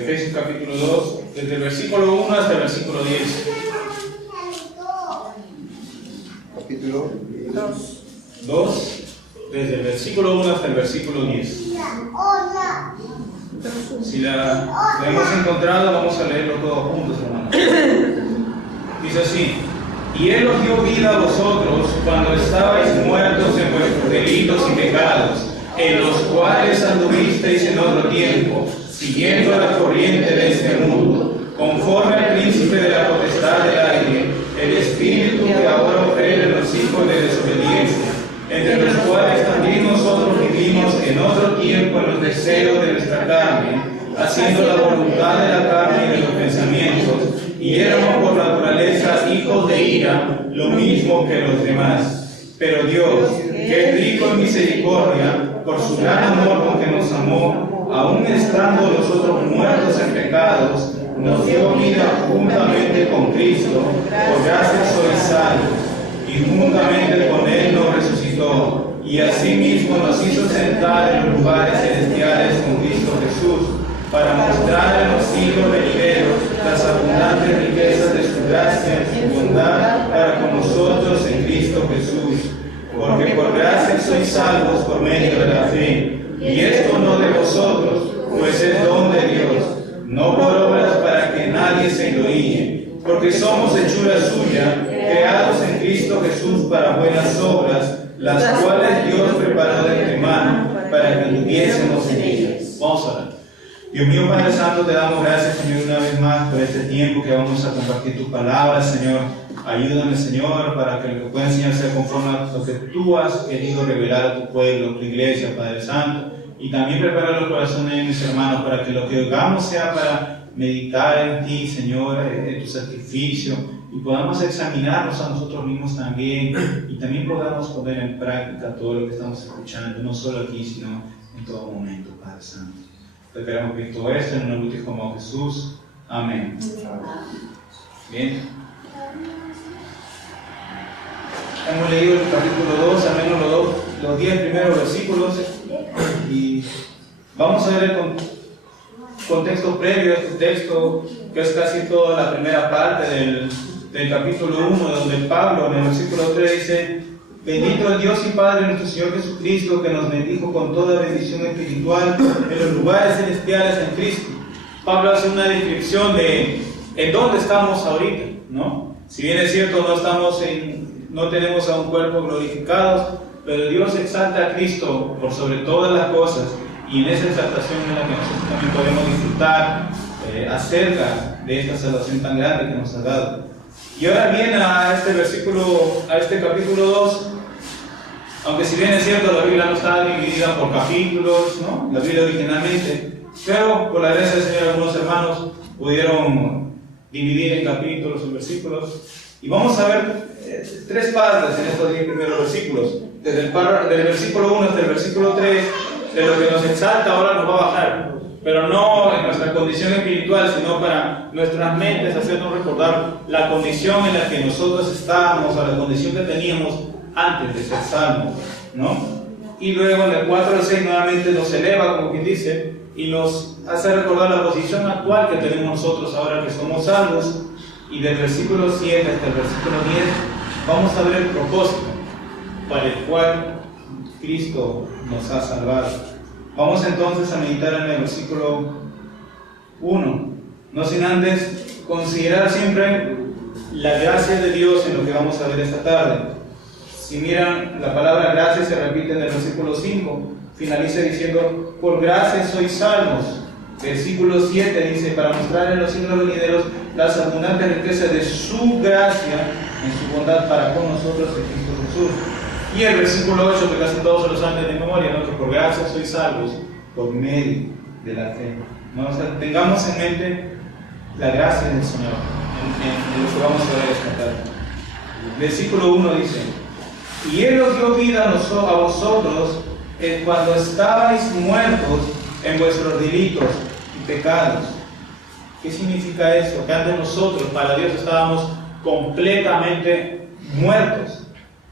Efesios capítulo 2, desde el versículo 1 hasta el versículo 10. Capítulo 2, desde el versículo 1 hasta el versículo 10. Si la hemos encontrado, vamos a leerlo todos juntos, hermanos. Dice así: y Él os dio vida a vosotros cuando estabais muertos en vuestros delitos y pecados, en los cuales anduvisteis en otro tiempo, siguiendo la corriente de este mundo, conforme al príncipe de la potestad del aire, el espíritu que ahora opera en los hijos de desobediencia, entre los cuales también nosotros vivimos en otro tiempo en los deseos de nuestra carne, haciendo la voluntad de la carne y de los pensamientos, y éramos por naturaleza hijos de ira, lo mismo que los demás. Pero Dios, que es rico en misericordia, por su gran amor con que nos amó, aun estando nosotros muertos en pecados, nos dio vida juntamente con Cristo, por gracia sois salvos, y juntamente con Él nos resucitó, y asimismo nos hizo sentar en los lugares celestiales con Cristo Jesús, para mostrar en los siglos venideros las abundantes riquezas de su gracia y su bondad para con nosotros en Cristo Jesús. Porque por gracia sois salvos por medio de la fe, y esto no de vosotros, pues es don de Dios, no por obras para que nadie se gloríe, porque somos hechura suya, creados en Cristo Jesús para buenas obras, las cuales Dios preparó de antemano para que anduviésemos en ellas. Vamos a orar. Dios mío, Padre Santo, te damos gracias, Señor, una vez más por este tiempo que vamos a compartir tu palabra, Señor. Ayúdame, Señor, para que lo que pueda enseñar sea conforme a lo que tú has querido revelar a tu pueblo, a tu iglesia, Padre Santo. Y también prepara los corazones de mis hermanos para que lo que oigamos sea para meditar en ti, Señor, en tu sacrificio, y podamos examinarnos a nosotros mismos también, y también podamos poner en práctica todo lo que estamos escuchando, no solo aquí, sino en todo momento, Padre Santo. Te queremos pedir todo esto en el nombre de tu Hijo Jesús. Amén. Bien. Hemos leído el capítulo 2, al menos los 10 primeros versículos, y vamos a ver el contexto previo a este texto, que es casi toda la primera parte del capítulo 1, donde Pablo en el versículo 3 dice: bendito el Dios y Padre de nuestro Señor Jesucristo, que nos bendijo con toda bendición espiritual en los lugares celestiales en Cristo. Pablo hace una descripción de en dónde estamos ahorita, ¿no? Si bien es cierto, no tenemos a un cuerpo glorificado, pero Dios exalta a Cristo por sobre todas las cosas, y en esa exaltación es la que nosotros también podemos disfrutar acerca de esta salvación tan grande que nos ha dado. Y ahora viene a este capítulo 2, aunque si bien es cierto la Biblia no está dividida por capítulos, ¿no? La Biblia originalmente, pero por la gracia del Señor algunos hermanos pudieron dividir en capítulos o versículos, y vamos a ver 3 partes en estos 10 primeros versículos, desde el versículo 1 hasta el versículo 3, de lo que nos exalta ahora nos va a bajar, pero no en nuestra condición espiritual, sino para nuestras mentes, hacernos recordar la condición en la que nosotros estábamos, o la condición que teníamos antes de ser salvos, ¿no? Y luego en el 4 al 6 nuevamente nos eleva, como quien dice, y nos hace recordar la posición actual que tenemos nosotros ahora que somos salvos. Y del versículo 7 hasta el versículo 10 vamos a ver el propósito para el cual Cristo nos ha salvado. Vamos entonces a meditar en el versículo 1, no sin antes considerar siempre la gracia de Dios en lo que vamos a ver esta tarde. Si miran, la palabra gracia se repite en el versículo 5, finaliza diciendo: por gracia sois salvos. Versículo 7 dice: para mostrar en los siglos venideros las abundantes riquezas de su gracia en su bondad para con nosotros en Cristo Jesús. Y el versículo 8, que casi todos se lo saben de memoria, ¿no? Que por gracia sois salvos por medio de la fe, ¿no? O sea, tengamos en mente la gracia del Señor en lo que vamos a ver esta tarde. Versículo 1 dice: y Él os dio vida a vosotros cuando estabais muertos en vuestros delitos y pecados. ¿Qué significa eso? Que antes nosotros, para Dios, estábamos completamente muertos.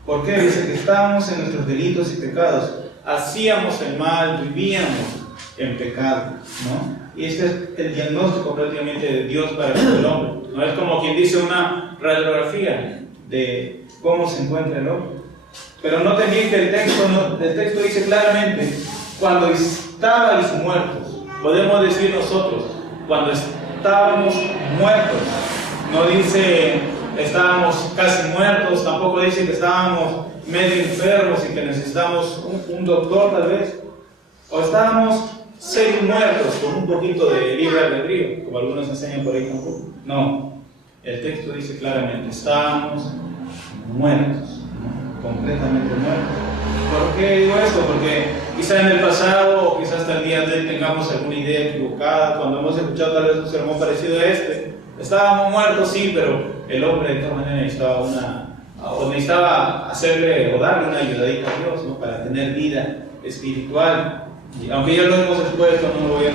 ¿Por qué? Dice que estábamos en nuestros delitos y pecados. Hacíamos el mal, vivíamos en pecado, ¿no? Y este es el diagnóstico prácticamente de Dios para el hombre, ¿no? Es como quien dice una radiografía de cómo se encuentra el hombre. Pero noten bien que el texto dice claramente, cuando estabais muertos, podemos decir nosotros, cuando estábamos muertos, no dice estábamos casi muertos, tampoco dice que estábamos medio enfermos y que necesitamos un doctor tal vez, o estábamos semi-muertos con un poquito de libre albedrío, como algunos enseñan por ahí tampoco. No, el texto dice claramente, estábamos muertos, ¿no? Completamente muertos. ¿Por qué digo esto? Porque quizá en el pasado o quizá hasta el día de hoy tengamos alguna idea equivocada, cuando hemos escuchado tal vez un sermón parecido a este, estábamos muertos, sí, pero el hombre de todas maneras necesitaba hacerle o darle una ayudadita a Dios, ¿no? Para tener vida espiritual. Y aunque ya lo hemos expuesto, no voy a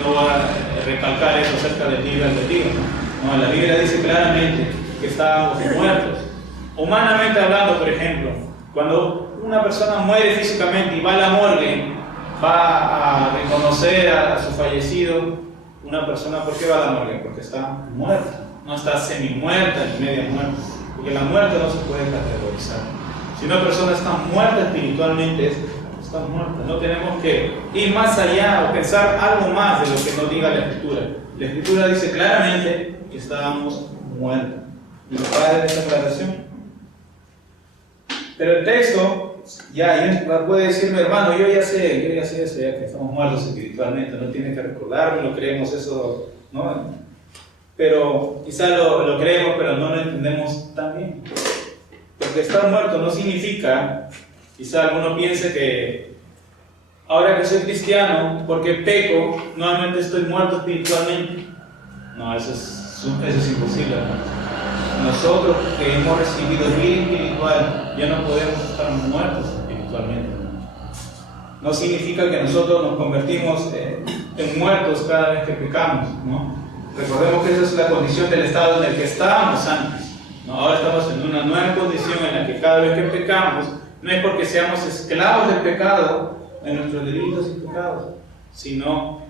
recalcar eso acerca del libre albedrío, ¿no? La Biblia dice claramente que estábamos muertos. Humanamente hablando, por ejemplo, cuando una persona muere físicamente y va a la morgue, va a reconocer a su fallecido, una persona, ¿por qué va a la morgue? Porque está muerta, no está semi-muerta ni media muerta, porque la muerte no se puede categorizar. Si una persona está muerta espiritualmente, está muerta. No tenemos que ir más allá o pensar algo más de lo que nos diga la Escritura. La Escritura dice claramente que estábamos muertos. ¿Y lo padre de esta aclaración? Pero el texto, ya puede decirme, hermano, yo ya sé eso, ya que estamos muertos espiritualmente, no tiene que recordarme, lo creemos eso, ¿no? Pero quizá lo creemos, pero no lo entendemos tan bien. Porque estar muerto no significa, quizá alguno piense que ahora que soy cristiano, porque peco, nuevamente estoy muerto espiritualmente. No, eso es imposible, hermano. Nosotros que hemos recibido vida espiritual, ya no podemos estar muertos espiritualmente. No significa que nosotros nos convertimos en muertos cada vez que pecamos, ¿no? Recordemos que esa es la condición del estado en el que estábamos antes, ¿no? Ahora estamos en una nueva condición en la que cada vez que pecamos, no es porque seamos esclavos del pecado, de nuestros delitos y pecados, sino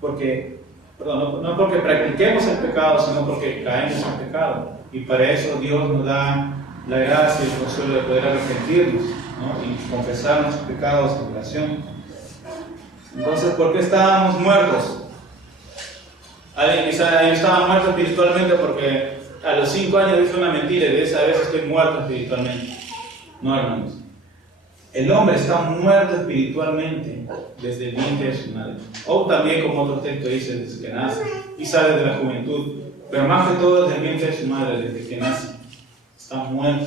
porque, no porque practiquemos el pecado, sino porque caemos en pecado. Y para eso Dios nos da la gracia y el consuelo de poder arrepentirnos, ¿no? Y confesar nuestros pecados en oración. Entonces, ¿por qué estábamos muertos? Alguien quizá yo estaba muerto espiritualmente porque a los 5 años dije una mentira y de esa vez estoy muerto espiritualmente. No, hermanos. El hombre está muerto espiritualmente desde el vientre de su madre. O también, como otro texto dice, desde que nace. Quizá desde la juventud. Pero más que todo desde el vientre de su madre, desde que nace. Está muerto.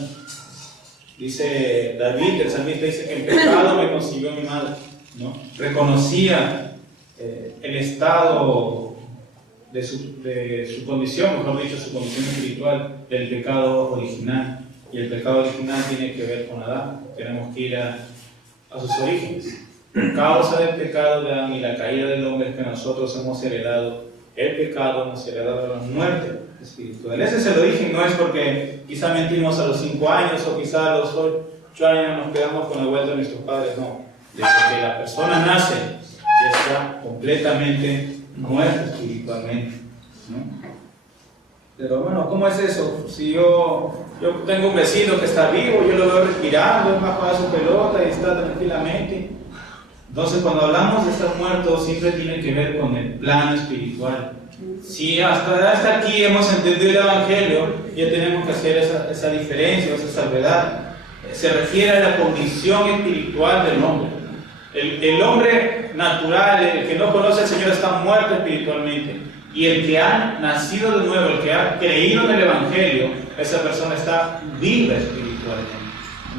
Dice David, el salmista, dice que en pecado me concibió mi madre, ¿no? Reconocía el estado de su condición, mejor dicho, su condición espiritual, del pecado original. Y el pecado original tiene que ver con Adán. Tenemos que ir a sus orígenes. Por causa del pecado de Adán y la caída del hombre es que nosotros hemos heredado el pecado, hemos heredado la muerte espiritual. Ese es el origen, no es porque quizá mentimos a los 5 años o quizá a los 8 años nos quedamos con la vuelta de nuestros padres, no. Desde que la persona nace, ya está completamente muerta espiritualmente, ¿no? Pero bueno, ¿cómo es eso? Si yo tengo un vecino que está vivo, yo lo veo respirando, va a jugar su pelota y está tranquilamente. Entonces, cuando hablamos de estar muertos, siempre tiene que ver con el plano espiritual. Si hasta aquí hemos entendido el Evangelio, ya tenemos que hacer esa diferencia, esa salvedad. Se refiere a la condición espiritual del hombre. El hombre natural, el que no conoce al Señor, está muerto espiritualmente. Y el que ha nacido de nuevo, el que ha creído en el Evangelio, esa persona está viva espiritualmente,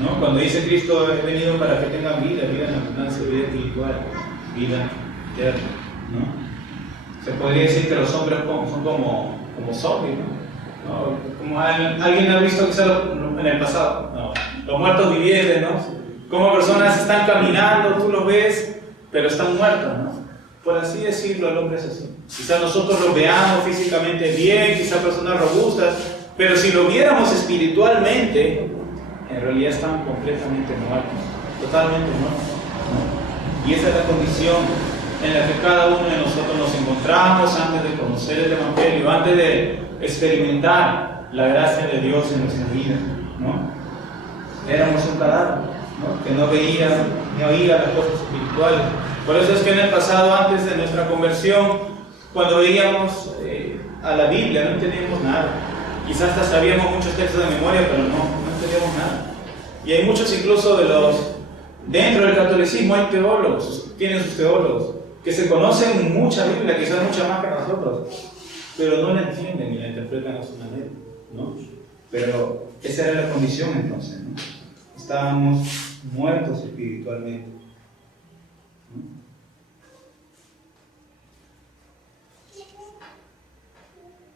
¿no? Cuando dice Cristo, he venido para que tengan vida en abundancia, vida espiritual, vida eterna, ¿no? Se podría decir que los hombres son como zombies, ¿no? Como alguien ha visto quizá en el pasado, ¿no? Los muertos vivientes, ¿no? Como personas están caminando, tú los ves, pero están muertos, ¿no? Por así decirlo, el hombre es así. Quizás nosotros los veamos físicamente bien, quizás personas robustas, pero si lo viéramos espiritualmente, en realidad están completamente muertos, totalmente muertos, ¿no? Y esa es la condición en la que cada uno de nosotros nos encontramos antes de conocer el Evangelio, antes de experimentar la gracia de Dios en nuestra vida, ¿no? Éramos un cadáver, ¿no? Que no veía ni oía las cosas espirituales. Por eso es que en el pasado, antes de nuestra conversión, cuando veíamos a la Biblia, no entendíamos nada. Quizás hasta sabíamos muchos textos de memoria, pero no entendíamos nada. Y hay muchos incluso dentro del catolicismo hay teólogos, tienen sus teólogos, que se conocen mucha Biblia, quizás mucha más que nosotros, pero no la entienden ni la interpretan a su manera, ¿no? Pero esa era la condición entonces, ¿no? Estábamos muertos espiritualmente, ¿no?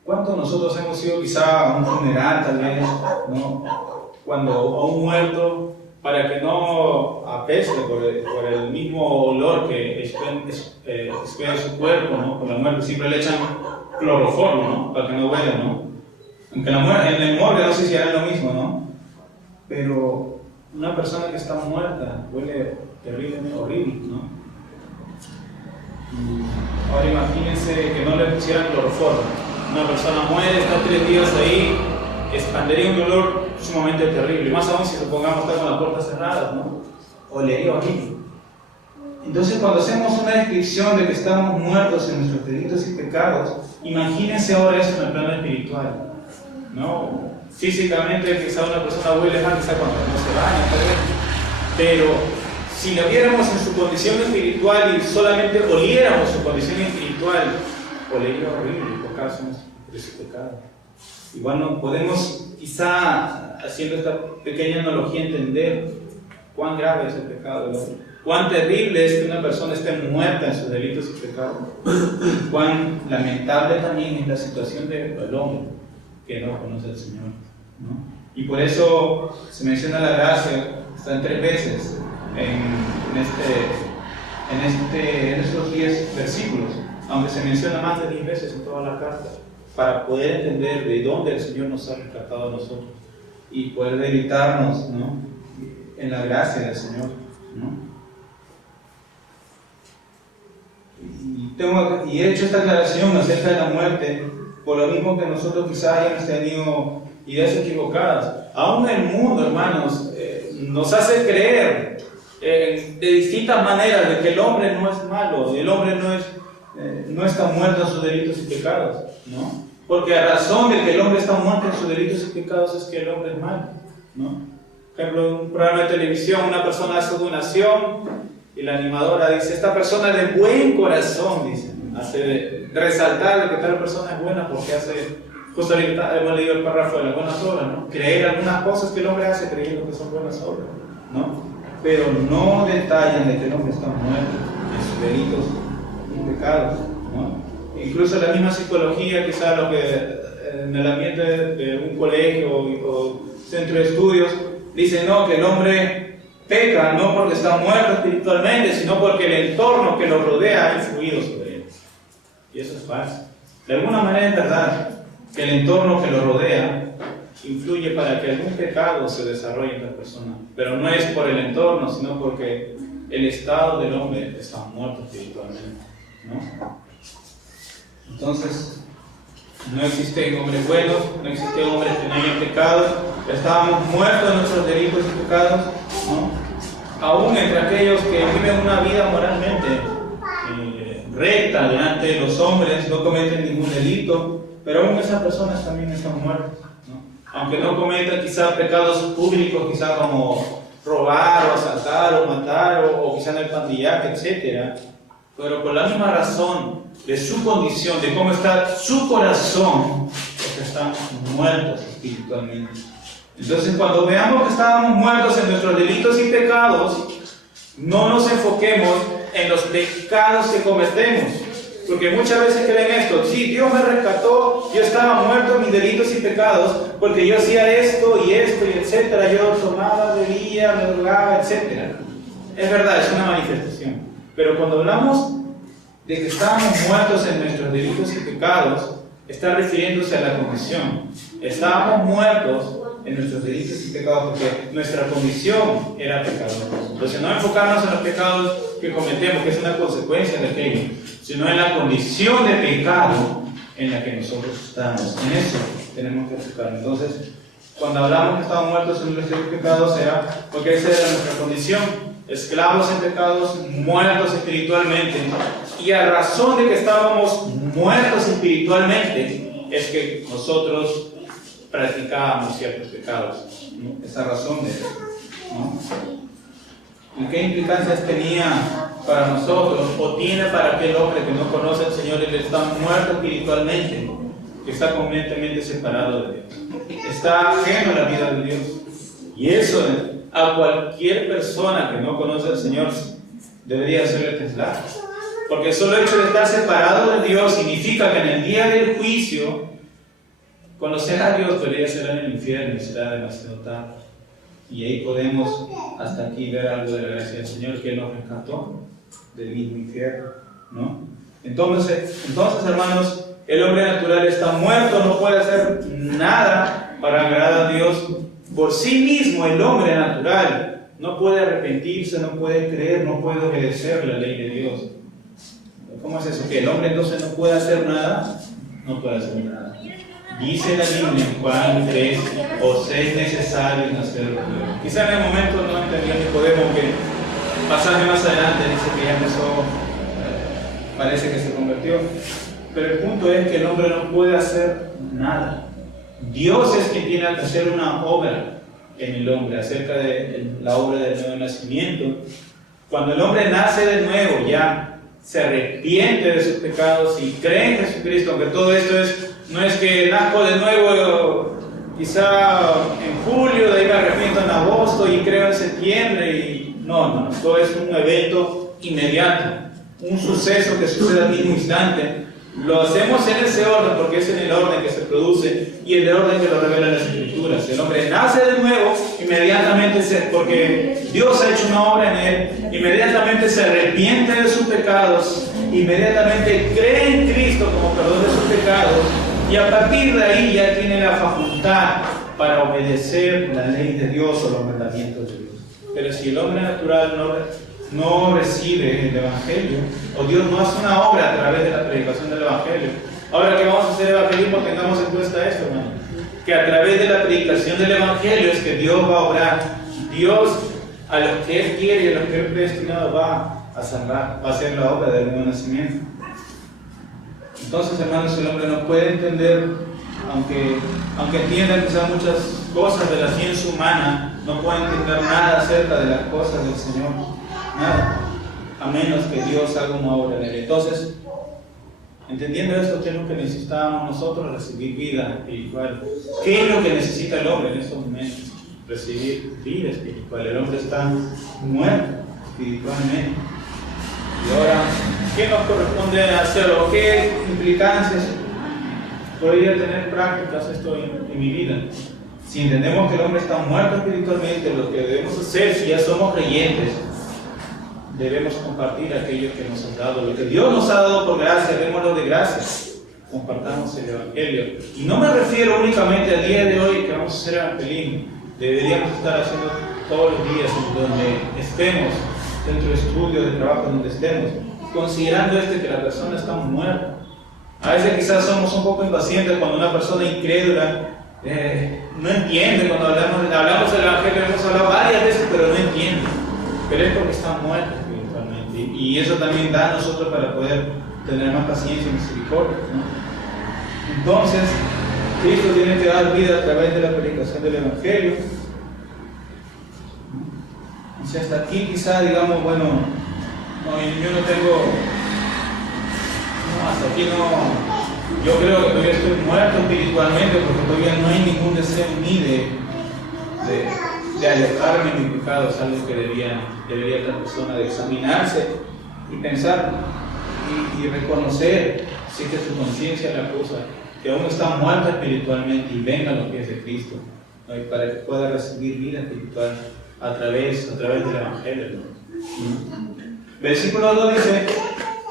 ¿Cuántos nosotros hemos ido quizá a un funeral tal vez, ¿no? Cuando a un muerto, para que no apeste por el mismo olor que expende su cuerpo, ¿no? Por la muerte siempre le echan cloroformo, ¿no? Para que no huela, ¿no? Aunque en el morgue no sé si harán lo mismo, ¿no? Pero una persona que está muerta huele terriblemente horrible, ¿no? Y ahora imagínense que no le pusieran cloroformo. Una persona muere, está 3 días ahí, expandería un olor sumamente terrible, más aún si supongamos estar con las puertas cerradas, ¿no? Olería horrible. Entonces, cuando hacemos una descripción de que estamos muertos en nuestros delitos y pecados, imagínense ahora eso en el plano espiritual, ¿no? Físicamente, quizá una persona huele mal, quizá cuando no se baña, pero si lo viéramos en su condición espiritual y solamente oliéramos su condición espiritual, olería horrible, por causa de su pecado. Igual no podemos, quizá haciendo esta pequeña analogía, entender cuán grave es el pecado del hombre, cuán terrible es que una persona esté muerta en sus delitos y pecados, cuán lamentable también es la situación del hombre que no conoce al Señor, ¿no? Y por eso se menciona la gracia, está en 3 veces en estos 10 versículos, aunque se menciona más de 10 veces en toda la carta, para poder entender de dónde el Señor nos ha rescatado a nosotros y poder deleitarnos, ¿no?, en la gracia del Señor, ¿no? Y he hecho esta aclaración acerca de la muerte por lo mismo que nosotros quizás hayamos tenido ideas equivocadas. Aún el mundo, hermanos, nos hace creer de distintas maneras de que el hombre no es malo, el hombre no está muerto en sus delitos y pecados, ¿no? Porque a razón de que el hombre está muerto en sus delitos y pecados es que el hombre es malo, ¿no? Por ejemplo, en un programa de televisión, una persona hace donación y la animadora dice: esta persona es de buen corazón, dice, hace resaltar de que tal persona es buena porque hace, justo ahorita hemos leído el párrafo de las buenas obras, ¿no? Creer algunas cosas que el hombre hace creyendo que son buenas obras, ¿no? Pero no detallan de que el hombre está muerto en sus delitos y pecados, ¿no? Incluso la misma psicología, quizás lo que en el ambiente de un colegio o centro de estudios, dice no, que el hombre peca no porque está muerto espiritualmente, sino porque el entorno que lo rodea ha influido sobre él. Y eso es falso. De alguna manera es verdad que el entorno que lo rodea influye para que algún pecado se desarrolle en la persona, pero no es por el entorno, sino porque el estado del hombre está muerto espiritualmente, ¿no? Entonces, no existen hombres buenos, no existen hombres que no hayan pecado, estábamos muertos en nuestros delitos y pecados, ¿no? Aún entre aquellos que viven una vida moralmente recta delante de los hombres, no cometen ningún delito, pero aún esas personas también están muertas, ¿no? Aunque no cometan quizás pecados públicos, quizás como robar o asaltar o matar o quizás en el pandillaje, etc., pero por la misma razón de su condición, de cómo está su corazón, porque están muertos espiritualmente. Entonces, cuando veamos que estábamos muertos en nuestros delitos y pecados, no nos enfoquemos en los pecados que cometemos, porque muchas veces creen esto: sí, Dios me rescató, yo estaba muerto en mis delitos y pecados, porque yo hacía esto y etcétera, yo tomaba, bebía, me drogaba, etcétera. Es verdad, es una manifestación. Pero cuando hablamos de que estábamos muertos en nuestros delitos y pecados, está refiriéndose a la condición. Estábamos muertos en nuestros delitos y pecados porque nuestra condición era pecadora. Entonces, no enfocarnos en los pecados que cometemos, que es una consecuencia de aquello, sino en la condición de pecado en la que nosotros estamos. En eso tenemos que enfocar. Entonces, cuando hablamos que estamos muertos en nuestros pecados, será porque esa era nuestra condición, esclavos en pecados, muertos espiritualmente. Y a razón de que estábamos muertos espiritualmente, es que nosotros practicábamos ciertos pecados, ¿no? Esa razón de eso, ¿no? ¿Y qué implicancias tenía para nosotros o tiene para aquel hombre que no conoce al Señor y que está muerto espiritualmente, que está completamente separado de Dios, está ajeno a la vida de Dios? Y eso a cualquier persona que no conoce al Señor debería hacerle temblar, porque el solo hecho de estar separado de Dios significa que en el día del juicio conocer a Dios debería ser en el infierno y será demasiado tarde. Y ahí podemos hasta aquí ver algo de la gracia del Señor, que Él nos rescató del mismo infierno, ¿no? Entonces, hermanos, el hombre natural está muerto, no puede hacer nada para agradar a Dios por sí mismo. El hombre natural no puede arrepentirse, no puede creer, no puede obedecer la ley de Dios. ¿Cómo es eso? ¿Que el hombre entonces no puede hacer nada? No puede hacer nada. Dice la Biblia en Juan 3, os es necesario nacer de nuevo. Quizá en el momento no entendió Nicodemo que pasaje más adelante dice que ya empezó, parece que se convirtió. Pero el punto es que el hombre no puede hacer nada. Dios es quien tiene que hacer una obra en el hombre acerca de la obra del nuevo nacimiento. Cuando el hombre nace de nuevo, ya se arrepiente de sus pecados y cree en Jesucristo, aunque todo esto no es que nazco de nuevo quizá en julio, de ahí me arrepiento en agosto y creo en septiembre. No, todo es un evento inmediato, un suceso que sucede al mismo instante. Lo hacemos en ese orden porque es en el orden que se produce y en el orden que lo revelan las Escrituras. El hombre nace de nuevo, inmediatamente porque Dios ha hecho una obra en él, inmediatamente se arrepiente de sus pecados, inmediatamente cree en Cristo como perdón de sus pecados y a partir de ahí ya tiene la facultad para obedecer la ley de Dios o los mandamientos de Dios. Pero si el hombre natural no recibe el Evangelio, o Dios no hace una obra a través de la predicación del Evangelio. Ahora que vamos a hacer evangelismo, tengamos en cuenta esto, hermano, que a través de la predicación del Evangelio es que Dios va a obrar. Dios, a los que Él quiere y a los que Él predestinado, va a salvar, va a hacer la obra del nuevo nacimiento. Entonces, hermanos, el hombre no puede entender, aunque entienda quizás muchas cosas de la ciencia humana, no puede entender nada acerca de las cosas del Señor. Nada, a menos que Dios haga una obra en él. Entonces, entendiendo esto, ¿qué es lo que necesitamos nosotros? Recibir vida espiritual. ¿Qué es lo que necesita el hombre en estos momentos? Recibir vida espiritual. El hombre está muerto espiritualmente. Y ahora, ¿qué nos corresponde hacerlo? ¿Qué implicancias podría tener prácticas esto en mi vida? Si entendemos que el hombre está muerto espiritualmente, lo que debemos hacer, si ya somos creyentes, debemos compartir aquello que nos ha dado. Lo que Dios nos ha dado por gracia, démoslo de gracia. Compartamos el Evangelio. Y no me refiero únicamente al día de hoy que vamos a hacer evangelismo. Deberíamos estar haciendo todos los días en donde estemos, centro de estudio, de trabajo, donde estemos, considerando que la persona está muerta. A veces quizás somos un poco impacientes cuando una persona incrédula no entiende. Cuando hablamos del Evangelio, hemos hablado varias veces, pero no entiende. Pero es porque está muerto espiritualmente. Y eso también da a nosotros para poder tener más paciencia y misericordia, ¿no? Entonces, Cristo tiene que dar vida a través de la predicación del Evangelio. Y si hasta aquí quizá digamos, bueno, yo no tengo, hasta aquí no, yo creo que todavía estoy muerto espiritualmente porque todavía no hay ningún deseo en mí de alejarme de mi pecado. Es algo que debería esta persona de examinarse y pensar y reconocer, si es que su conciencia la acusa, que aún está muerta espiritualmente y venga a los pies de Cristo, ¿no? Y para que pueda recibir vida espiritual a través del Evangelio, ¿no? Versículo 2 dice: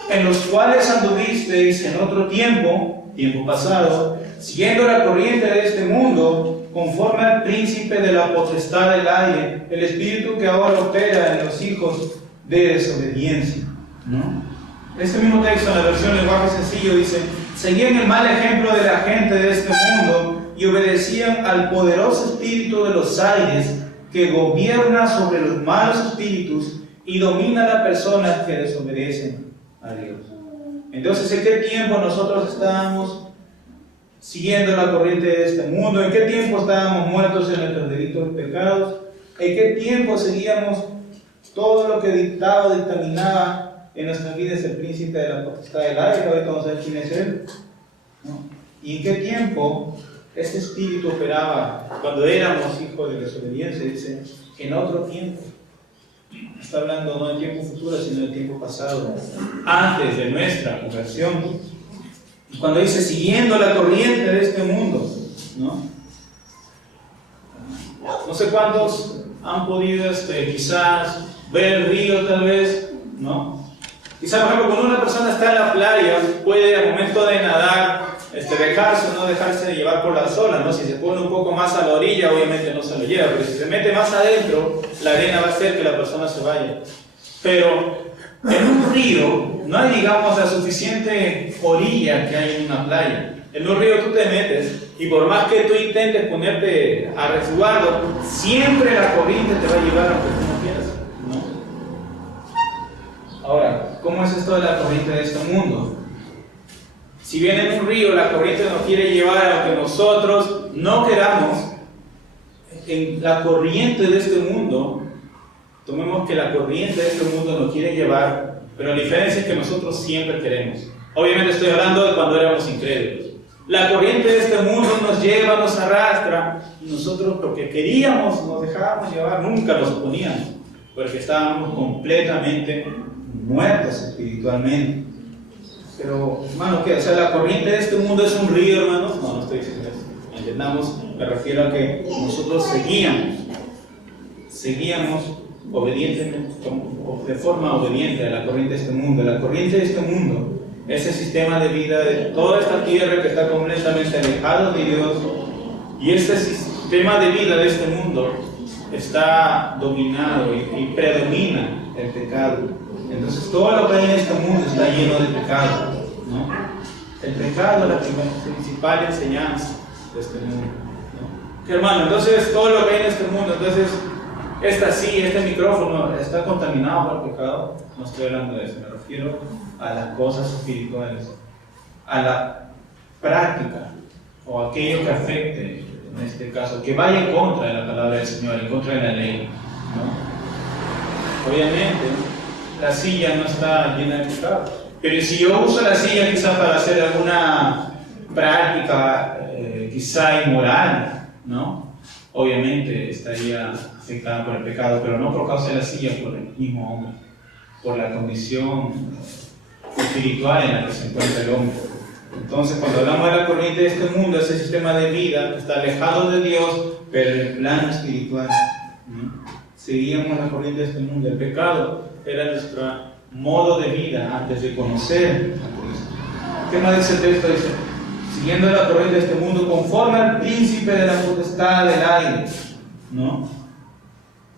en los cuales anduvisteis en otro tiempo pasado, siguiendo la corriente de este mundo, conforme al príncipe de la potestad del aire, el espíritu que ahora opera en los hijos de desobediencia, ¿no? Este mismo texto, en la versión lenguaje sencillo, dice: seguían el mal ejemplo de la gente de este mundo y obedecían al poderoso espíritu de los aires que gobierna sobre los malos espíritus y domina a las personas que desobedecen a Dios. Entonces, ¿en qué tiempo nosotros estábamos siguiendo la corriente de este mundo? ¿En qué tiempo estábamos muertos en nuestros delitos y pecados? ¿En qué tiempo seguíamos todo lo que dictaminaba en nuestras vidas el príncipe de la potestad del aire? Ahorita vamos a ver quién es él, ¿no? ¿Y en qué tiempo este espíritu operaba cuando éramos hijos de desobediencia? Dice, en otro tiempo. Está hablando no del tiempo futuro, sino del tiempo pasado, antes de nuestra conversión. Cuando dice siguiendo la corriente de este mundo, ¿no? No sé cuántos han podido quizás ver el río, tal vez, ¿no? Quizás, por ejemplo, cuando una persona está en la playa, puede al momento de nadar dejarse o no dejarse llevar por las olas, ¿no? Si se pone un poco más a la orilla, obviamente no se lo lleva, pero si se mete más adentro, la arena va a hacer que la persona se vaya. Pero en un río no hay, digamos, la suficiente orilla que hay en una playa. En un río tú te metes y por más que tú intentes ponerte a resguardo, siempre la corriente te va a llevar aunque tú no quieras, ¿no? Ahora, ¿cómo es esto de la corriente de este mundo? Si bien en un río la corriente nos quiere llevar aunque nosotros no queramos, en la corriente de este mundo, tomemos que la corriente de este mundo nos quiere llevar, pero la diferencia es que nosotros siempre queremos. Obviamente estoy hablando de cuando éramos incrédulos. La corriente de este mundo nos lleva, nos arrastra, y nosotros porque queríamos, nos dejábamos llevar, nunca nos oponíamos, porque estábamos completamente muertos espiritualmente. Pero, hermano, ¿qué? O sea, la corriente de este mundo es un río, hermanos. No estoy diciendo eso. Entendamos, me refiero a que nosotros seguíamos obedientemente, de forma obediente a la corriente de este mundo. La corriente de este mundo es el sistema de vida de toda esta tierra que está completamente alejado de Dios. Y este sistema de vida de este mundo está dominado y predomina el pecado. Entonces todo lo que hay en este mundo está lleno de pecado, ¿no? El pecado es la principal enseñanza de este mundo, ¿no? Que, hermano, entonces todo lo que hay en este mundo, entonces este micrófono está contaminado por el pecado. No estoy hablando de eso, me refiero a las cosas espirituales, a la práctica o aquello que afecte, en este caso, que vaya en contra de la palabra del Señor, en contra de la ley, ¿no? Obviamente la silla no está llena de pecado, pero si yo uso la silla quizá para hacer alguna práctica quizá inmoral, ¿no? Obviamente estaría afectada por el pecado, pero no por causa de la silla, por el mismo hombre, por la condición espiritual en la que se encuentra el hombre. Entonces, cuando hablamos de la corriente de este mundo, ese sistema de vida que está alejado de Dios, pero en el plano espiritual, ¿no? Seguíamos la corriente de este mundo. El pecado era nuestro modo de vida antes de conocer a Cristo. ¿Qué más dice el texto? Dice, siguiendo la corriente de este mundo, conforme al príncipe de la potestad del aire, ¿no?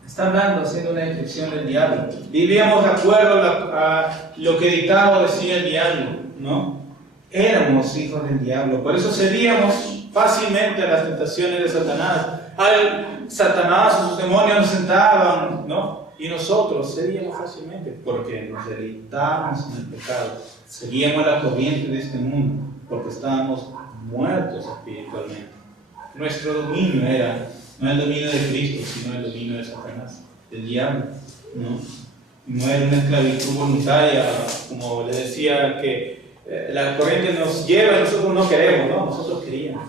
Está hablando, haciendo una descripción del diablo. Vivíamos de acuerdo a lo que dictaba o decía el diablo, ¿no? Éramos hijos del diablo, por eso cedíamos fácilmente a las tentaciones de Satanás. Satanás o sus demonios nos sentaban, ¿no? Y nosotros cedíamos fácilmente porque nos deleitábamos en el pecado. Seguíamos la corriente de este mundo porque estábamos muertos espiritualmente. Nuestro dominio era no el dominio de Cristo, sino el dominio de Satanás, del diablo, ¿no? No era una esclavitud voluntaria, como le decía, que la corriente nos lleva y nosotros no queremos, ¿no? Nosotros queríamos.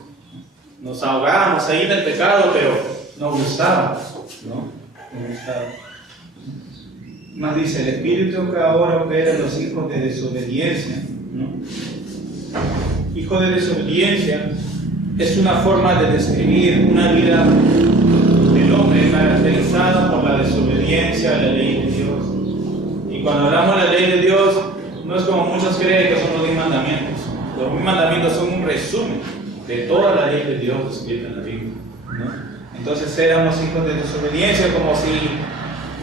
Nos ahogábamos ahí en el pecado, pero nos gustaba, ¿no? Nos gustaba. Más dice, el espíritu que ahora opera en los hijos de desobediencia, ¿no? Hijo de desobediencia es una forma de describir una vida del hombre caracterizada por la desobediencia a la ley de Dios. Y cuando hablamos de la ley de Dios, no es como muchos creen que son los 10 mandamientos. Los 10 mandamientos son un resumen de toda la ley de Dios escrita en la Biblia, ¿no? Entonces éramos hijos de desobediencia, como si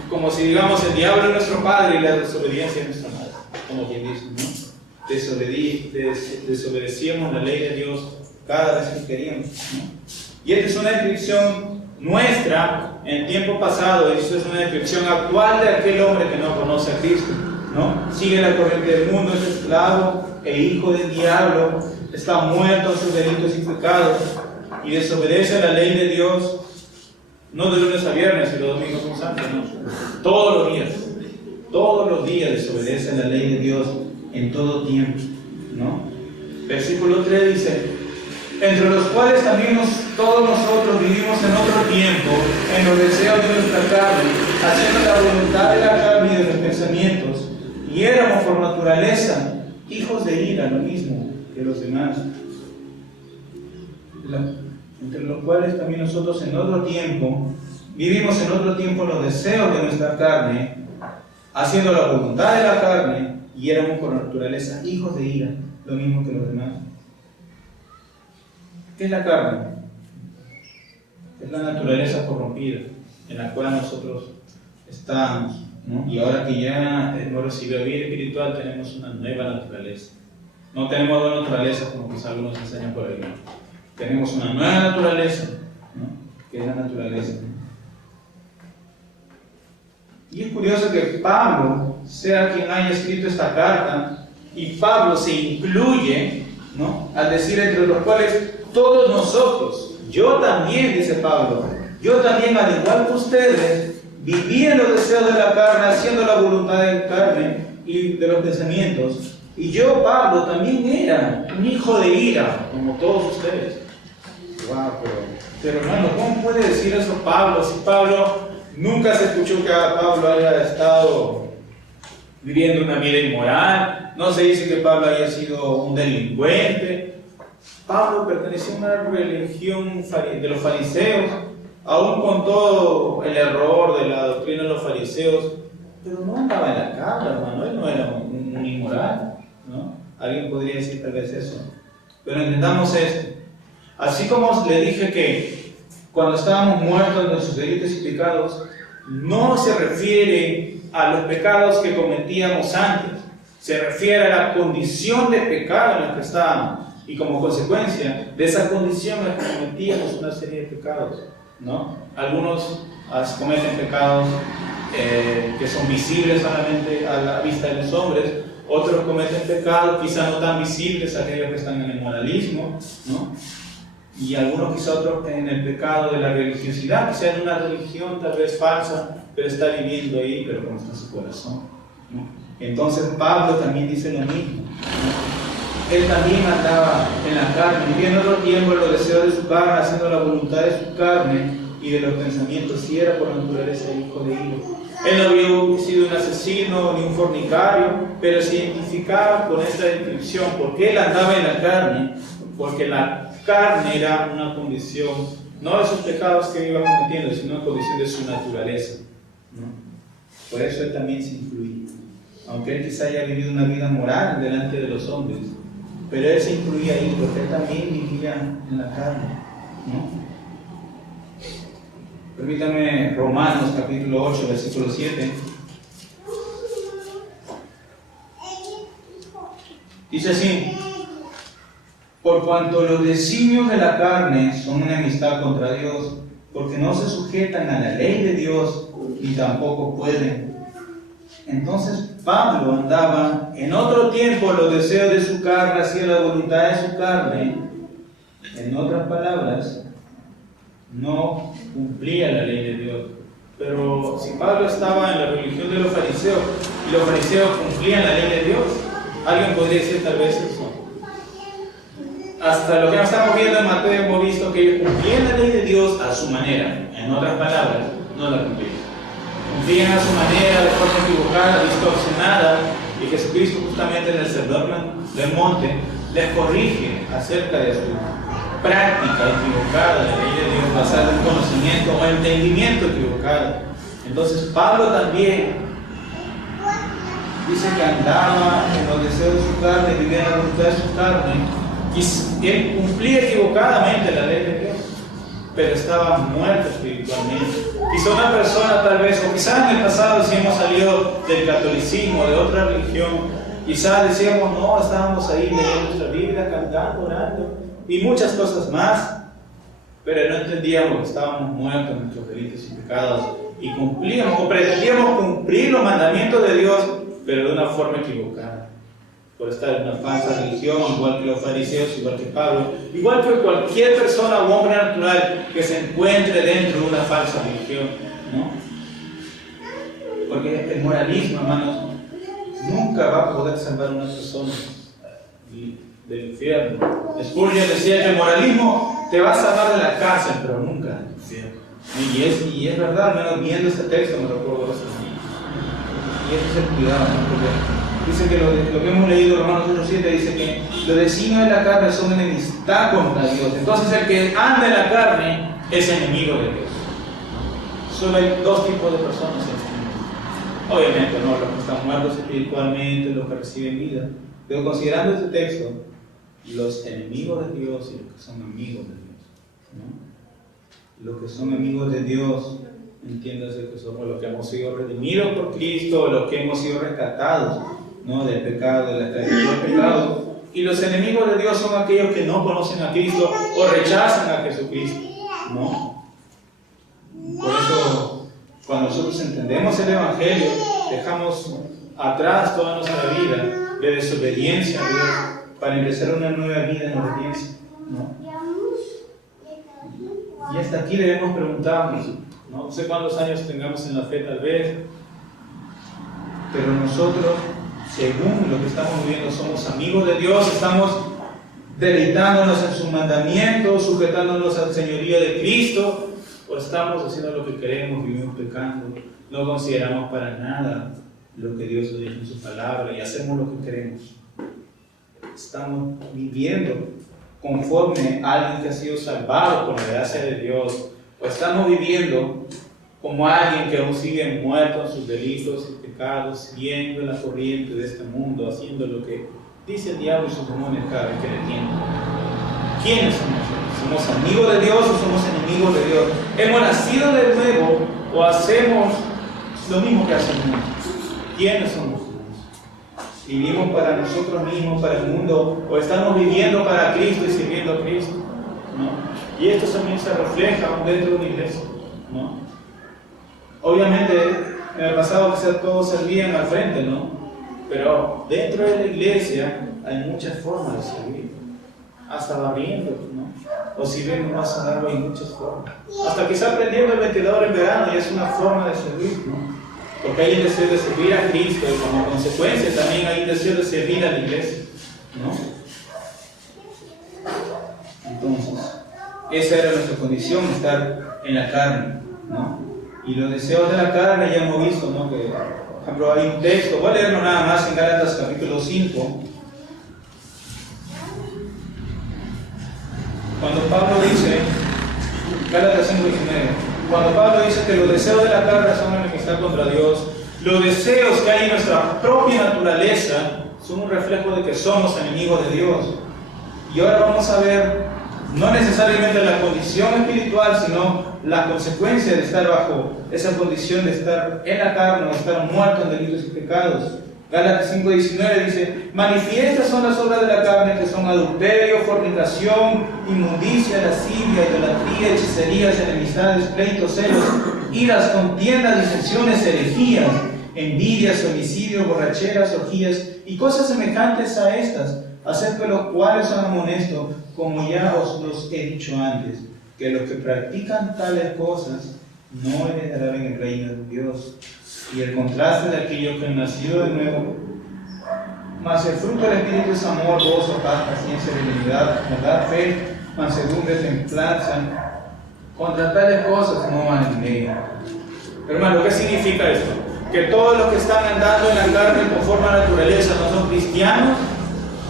como si digamos el diablo es nuestro padre y la desobediencia es nuestra madre, como quien dice, ¿no? Desobedecíamos la ley de Dios cada vez que queríamos, ¿no? Y esta es una descripción nuestra en tiempo pasado, y esto es una descripción actual de aquel hombre que no conoce a Cristo, ¿no? Sigue la corriente del mundo, es esclavo e hijo del diablo, está muerto en sus delitos y pecados, y desobedece a la ley de Dios, no de lunes a viernes y los domingos son santos, no. Todos los días desobedece a la ley de Dios en todo tiempo, ¿no? Versículo 3 dice: entre los cuales también todos nosotros vivimos en otro tiempo, en los deseos de nuestra carne, haciendo la voluntad de la carne y de los pensamientos, y éramos por naturaleza hijos de ira, lo mismo que los demás. Entre los cuales también nosotros en otro tiempo, vivimos en otro tiempo los deseos de nuestra carne, haciendo la voluntad de la carne, y éramos por naturaleza hijos de ira, lo mismo que los demás. ¿Qué es la carne? Es la naturaleza corrompida en la cual nosotros estamos, ¿no? Y ahora que ya hemos recibido vida espiritual, tenemos una nueva naturaleza. No tenemos dos naturalezas como quizás algunos enseñan por ahí. Tenemos una nueva naturaleza, ¿no? Que es la naturaleza. Y es curioso que Pablo sea quien haya escrito esta carta, y Pablo se incluye, ¿no? Al decir entre los cuales todos nosotros, yo también, dice Pablo, yo también, al igual que ustedes, viví en los deseos de la carne, haciendo la voluntad de la carne y de los pensamientos. Y yo, Pablo, también era un hijo de ira, como todos ustedes. Wow, pero hermano, ¿cómo puede decir eso Pablo? Si Pablo nunca se escuchó que Pablo haya estado viviendo una vida inmoral, no se dice que Pablo haya sido un delincuente. Pablo pertenecía a una religión de los fariseos, aún con todo el error de la doctrina de los fariseos, pero no andaba en la cabra, hermano, él no era un inmoral, ¿no? Alguien podría decir tal vez eso, pero entendamos esto. Así como le dije que cuando estábamos muertos en nuestros delitos y pecados, no se refiere a los pecados que cometíamos antes, se refiere a la condición de pecado en la que estábamos. Y como consecuencia de esa condición en la que cometíamos una serie de pecados, ¿no? Algunos cometen pecados que son visibles solamente a la vista de los hombres, otros cometen pecados quizá no tan visibles, aquellos que están en el moralismo, ¿no? Y algunos quizá otros en el pecado de la religiosidad, que sea en una religión tal vez falsa, pero está viviendo ahí, pero como está en su corazón, ¿no? Entonces Pablo también dice lo mismo, ¿no? Él también andaba en la carne, vivía en otro tiempo en los deseos de su carne, haciendo la voluntad de su carne y de los pensamientos, y era por naturaleza hijo de ira. Él no había sido un asesino ni un fornicario, pero se identificaba con esta descripción, porque él andaba en la carne, porque la carne era una condición, no de sus pecados que iba cometiendo, sino una condición de su naturaleza, ¿no? Por eso él también se incluía, aunque él quizá haya vivido una vida moral delante de los hombres, pero él se incluía ahí porque él también vivía en la carne, ¿no? Permítame Romanos capítulo 8, versículo 7. Dice así: por cuanto los designios de la carne son una enemistad contra Dios, porque no se sujetan a la ley de Dios, ni tampoco pueden. Entonces Pablo andaba en otro tiempo los deseos de su carne, hacía la voluntad de su carne. En otras palabras, no cumplía la ley de Dios. Pero si Pablo estaba en la religión de los fariseos, y los fariseos cumplían la ley de Dios, alguien podría decir tal vez eso. Hasta lo que estamos viendo en Mateo hemos visto que ellos cumplían la ley de Dios a su manera. En otras palabras, no la cumplían. Cumplían a su manera, de forma equivocada, distorsionada, y Jesucristo justamente en el sermón del monte les corrige acerca de su práctica equivocada de la ley de Dios, basada en conocimiento o entendimiento equivocado. Entonces Pablo también dice que andaba en los deseos de su carne, vivía en la voluntad de su carne, y él cumplía equivocadamente la ley de Dios. pero estaban muertos espiritualmente. Quizá una persona tal vez, o quizás en el pasado si hemos salido del catolicismo, de otra religión, quizás decíamos, no, estábamos ahí leyendo nuestra Biblia, cantando, orando, y muchas cosas más, pero no entendíamos que estábamos muertos en nuestros delitos y pecados, y cumplíamos, o pretendíamos cumplir los mandamientos de Dios, pero de una forma equivocada, por estar en una falsa religión, igual que los fariseos, igual que Pablo, igual que cualquier persona o hombre natural que se encuentre dentro de una falsa religión, ¿no? Porque el moralismo, hermanos, nunca va a poder salvar a una persona del infierno. Spurgeon decía que el moralismo te va a salvar de la cárcel, pero nunca del infierno. Y es verdad, al menos viendo este texto me recuerdo eso. Y ese es el cuidado, ¿no? Porque dice que lo que hemos leído, Romanos 8:7, dice que los designios de la carne son enemistad contra Dios. Entonces el que anda en la carne es enemigo de Dios. Solo hay dos tipos de personas en este mundo. Obviamente, no los que están muertos espiritualmente, los que reciben vida. Pero considerando este texto, los enemigos de Dios y los que son amigos de Dios, ¿no? Los que son amigos de Dios, entiéndase que somos los que hemos sido redimidos por Cristo, los que hemos sido rescatados, ¿no? Del pecado, de la esclavitud del pecado. Y los enemigos de Dios son aquellos que no conocen a Cristo o rechazan a Jesucristo, ¿no? Por eso, cuando nosotros entendemos el Evangelio, dejamos atrás toda nuestra vida de desobediencia a Dios para empezar una nueva vida en obediencia, ¿no? Y hasta aquí debemos preguntarnos, no sé cuántos años tengamos en la fe tal vez, pero nosotros, según lo que estamos viviendo, somos amigos de Dios, estamos deleitándonos en sus mandamientos, sujetándonos al señorío de Cristo, o estamos haciendo lo que queremos, vivimos pecando, no consideramos para nada lo que Dios nos dice en su palabra y hacemos lo que queremos. Estamos viviendo conforme a alguien que ha sido salvado por la gracia de Dios, o estamos viviendo como alguien que aún sigue muerto en sus delitos y pecados, siguiendo la corriente de este mundo, haciendo lo que dice el diablo y sus demonios cada vez que le tientan. ¿Quiénes somos? ¿Somos amigos de Dios o somos enemigos de Dios? ¿Hemos nacido de nuevo o hacemos lo mismo que hace el mundo? ¿Quiénes somos? ¿Vivimos para nosotros mismos, para el mundo, o estamos viviendo para Cristo y sirviendo a Cristo? ¿No? Y esto también se refleja dentro de una iglesia, ¿no? Obviamente, en el pasado quizás todos servían al frente, ¿no? Pero dentro de la iglesia hay muchas formas de servir. Hasta barriendo, ¿no? O sirviendo más a algo, hay muchas formas. Hasta quizás prendiendo el ventilador en verano y es una forma de servir, ¿no? Porque hay un deseo de servir a Cristo y como consecuencia también hay un deseo de servir a la iglesia, ¿no? Entonces, esa era nuestra condición, estar en la carne, ¿no? Y los deseos de la carne ya hemos visto, ¿no? Que, por ejemplo, hay un texto, voy a leerlo nada más en Gálatas capítulo 5, cuando Pablo dice, Gálatas 5:19, cuando Pablo dice que los deseos de la carne son enemistad contra Dios, los deseos que hay en nuestra propia naturaleza son un reflejo de que somos enemigos de Dios. Y ahora vamos a ver, no necesariamente la condición espiritual, sino la consecuencia de estar bajo esa condición de estar en la carne o estar muerto en delitos y pecados. Gálatas 5:19 dice, manifiestas son las obras de la carne, que son adulterio, fornicación, inmundicia, lascivia, idolatría, hechicerías, enemistades, pleitos, celos, iras, contiendas, disensiones, herejías, envidias, homicidios, borracheras, orgías y cosas semejantes a estas, acerca de los cuales os amonesto, como ya os los he dicho antes, que los que practican tales cosas no heredarán el reino de Dios. Y el contraste de aquello que han nacido de nuevo, mas el fruto del Espíritu es amor, gozo, paz, paciencia, benignidad, bondad, fe, mansedumbre, templanza. Contra tales cosas no hay ley. Hermano, ¿qué significa esto? Que todos los que están andando en la carne conforme a la naturaleza no son cristianos,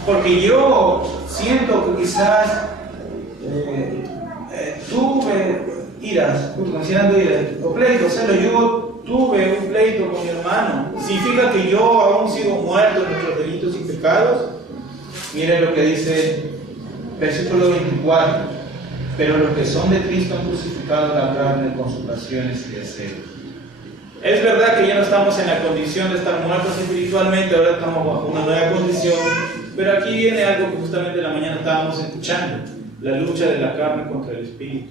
porque yo siento que quizás tuve iras, considerando iras, o pleitos, yo tuve un pleito con mi hermano, significa que yo aún sigo muerto en nuestros delitos y pecados. Miren lo que dice versículo 24, pero los que son de Cristo han crucificado la carne con sus pasiones y deseos. Es verdad que ya no estamos en la condición de estar muertos espiritualmente, ahora estamos bajo una nueva condición, pero aquí viene algo que justamente en la mañana estábamos escuchando, la lucha de la carne contra el espíritu.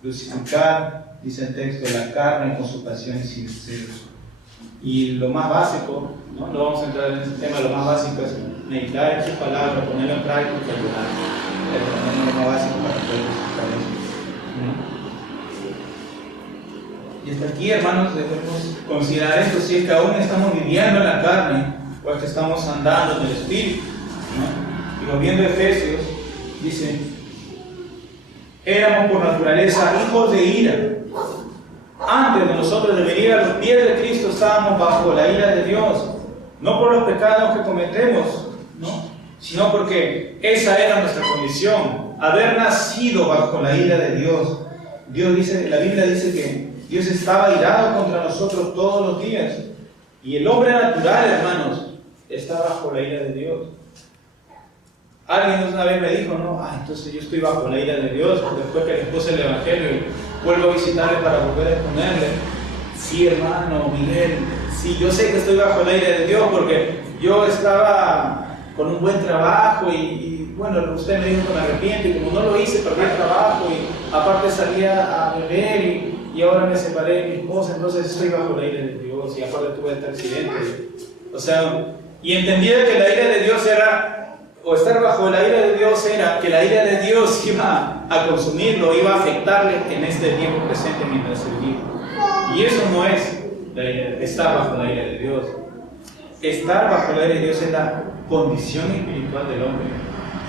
Crucificar, dice el texto, la carne con sus pasiones y deseos. Y lo más básico, ¿no? No vamos a entrar en este tema, lo más básico es meditar en su palabra, ponerlo en práctica y ayudar. Es lo más básico para poder crucificar eso. Y hasta aquí, hermanos, debemos considerar esto, si es que aún estamos viviendo en la carne o es que estamos andando en el espíritu, ¿no? Y volviendo a Efesios, dice: éramos por naturaleza hijos de ira. Antes de nosotros de venir a los pies de Cristo estábamos bajo la ira de Dios, no por los pecados que cometemos, ¿no? Sino porque esa era nuestra condición, haber nacido bajo la ira de Dios. Dios dice, la Biblia dice que Dios estaba irado contra nosotros todos los días. Y el hombre natural, hermanos, está bajo la ira de Dios. Alguien una vez me dijo, no, entonces yo estoy bajo la ira de Dios, después que les puse el Evangelio y vuelvo a visitarle para volver a exponerle. Sí, hermano Miguel, sí, yo sé que estoy bajo la ira de Dios porque yo estaba con un buen trabajo y bueno, usted me dijo que me arrepiento y como no lo hice, perdí el trabajo y aparte salía a beber y ahora me separé de mi esposa, entonces estoy bajo la ira de Dios y aparte tuve este accidente. O sea, y entendía que la ira de Dios era, o estar bajo la ira de Dios era que la ira de Dios iba a consumirlo, iba a afectarle en este tiempo presente mientras él vive. Y eso no es estar bajo la ira de Dios. Estar bajo la ira de Dios es la condición espiritual del hombre.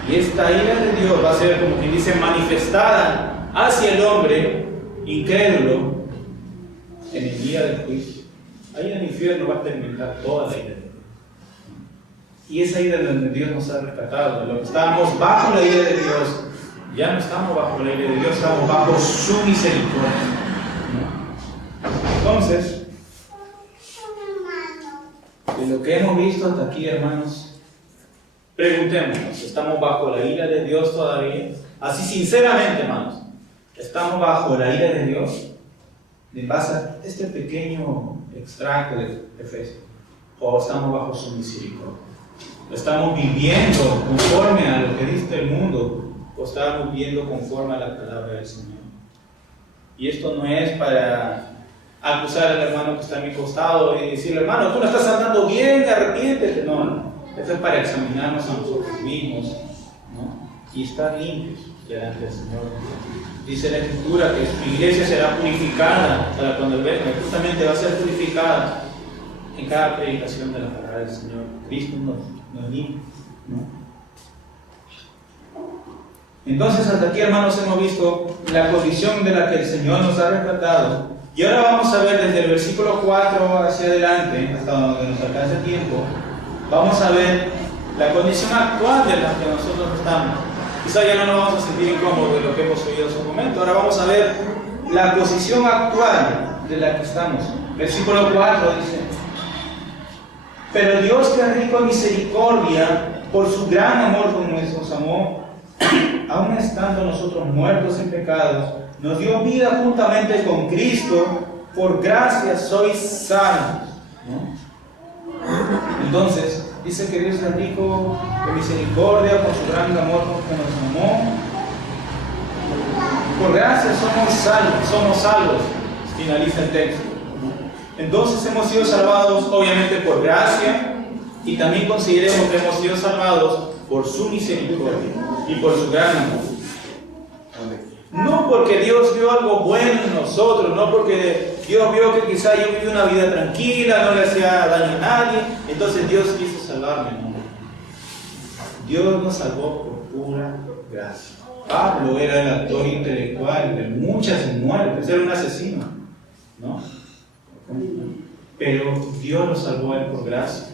Y esta ira de Dios va a ser, como quien dice, manifestada hacia el hombre incrédulo en el día del juicio. Ahí en el infierno va a experimentar toda la ira de Dios. Y esa ira de donde Dios nos ha rescatado, de lo que estábamos bajo la ira de Dios, ya no estamos bajo la ira de Dios, estamos bajo su misericordia. Entonces, de lo que hemos visto hasta aquí, hermanos, preguntémonos, ¿estamos bajo la ira de Dios todavía? Así sinceramente, hermanos, ¿estamos bajo la ira de Dios? En base a este pequeño extracto de Efesios, ¿o estamos bajo su misericordia? ¿Estamos viviendo conforme a lo que dice el mundo o estamos viviendo conforme a la palabra del Señor? Y esto no es para acusar al hermano que está a mi costado y decirle, hermano, tú no estás andando bien, arrepiéntete. No. Esto es para examinarnos a nosotros mismos, ¿no? Y estar limpios delante del Señor. Dice la Escritura que su iglesia será purificada para cuando venga, justamente va a ser purificada en cada predicación de la palabra del Señor. Cristo nos limpia, ¿no? Entonces, hasta aquí, hermanos, hemos visto la condición de la que el Señor nos ha rescatado. Y ahora vamos a ver desde el versículo 4 hacia adelante, hasta donde nos alcance el tiempo, vamos a ver la condición actual de la que nosotros estamos. Quizá ya no nos vamos a sentir incómodos de lo que hemos oído hace un momento. Ahora vamos a ver la posición actual de la que estamos. Versículo 4 dice: pero Dios, que es rico en misericordia, por su gran amor con nos amó, aun estando nosotros muertos en pecados, nos dio vida juntamente con Cristo, por gracia sois salvos, ¿no? Entonces, dice que Dios es rico en misericordia, por su gran amor con que nos amó. Por gracia somos salvos, finaliza el texto. Entonces hemos sido salvados obviamente por gracia, y también consideremos que hemos sido salvados por su misericordia y por su gran amor. No porque Dios vio algo bueno en nosotros, no porque Dios vio que quizá yo viví una vida tranquila, no le hacía daño a nadie, entonces Dios quiso salvarme, no. Dios nos salvó por pura gracia. Pablo era el actor intelectual de muchas muertes, era un asesino, ¿no? Pero Dios nos salvó a él por gracia.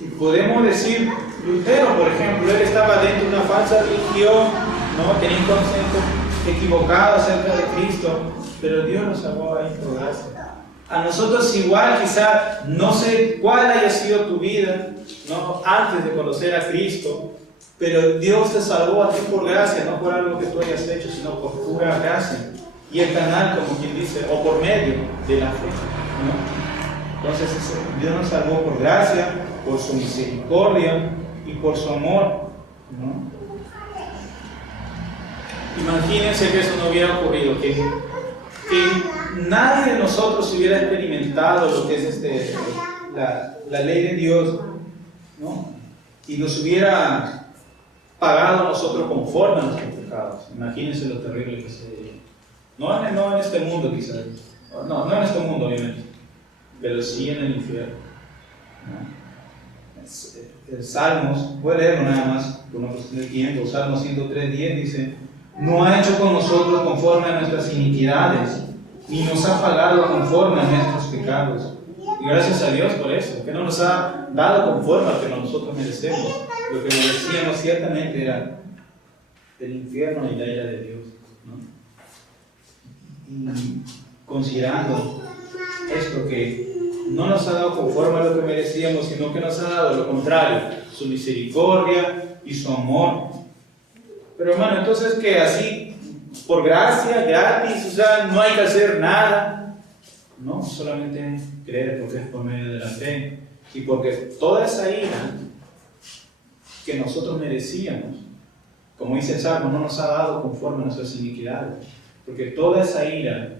Y podemos decir, Lutero, por ejemplo, él estaba dentro de una falsa religión, ¿no? Tenía un concepto equivocado acerca de Cristo, pero Dios nos salvó a él por gracia. A nosotros igual, quizá, no sé cuál haya sido tu vida, ¿no? Antes de conocer a Cristo, Pero Dios te salvó a ti por gracia, no por algo que tú hayas hecho, sino por pura gracia. Y el canal, como quien dice, o por medio de la fe, ¿no? Entonces Dios nos salvó por gracia, por su misericordia y por su amor, ¿no? Imagínense que eso no hubiera ocurrido, que nadie de nosotros hubiera experimentado lo que es la ley de Dios, ¿no? Y nos hubiera pagado a nosotros conforme a nuestros pecados. Imagínense lo terrible que sería. No en este mundo quizás, no en este mundo obviamente, pero sí en el infierno, ¿no? El Salmos, voy a leerlo nada más, por una cuestión de tiempo. Salmos 103:10 dice: no ha hecho con nosotros conforme a nuestras iniquidades, ni nos ha pagado conforme a nuestros pecados. Y gracias a Dios por eso, que no nos ha dado conforme a lo que nosotros merecemos. Lo que merecíamos ciertamente era el infierno y la ira de Dios, ¿no? Y considerando esto, que no nos ha dado conforme a lo que merecíamos, sino que nos ha dado lo contrario, su misericordia y su amor. Pero hermano, entonces que así, por gracia, gratis, o sea, no hay que hacer nada. No, solamente creer, porque es por medio de la fe. Y porque toda esa ira que nosotros merecíamos, como dice el Salmo, no nos ha dado conforme a nuestras iniquidades. Porque toda esa ira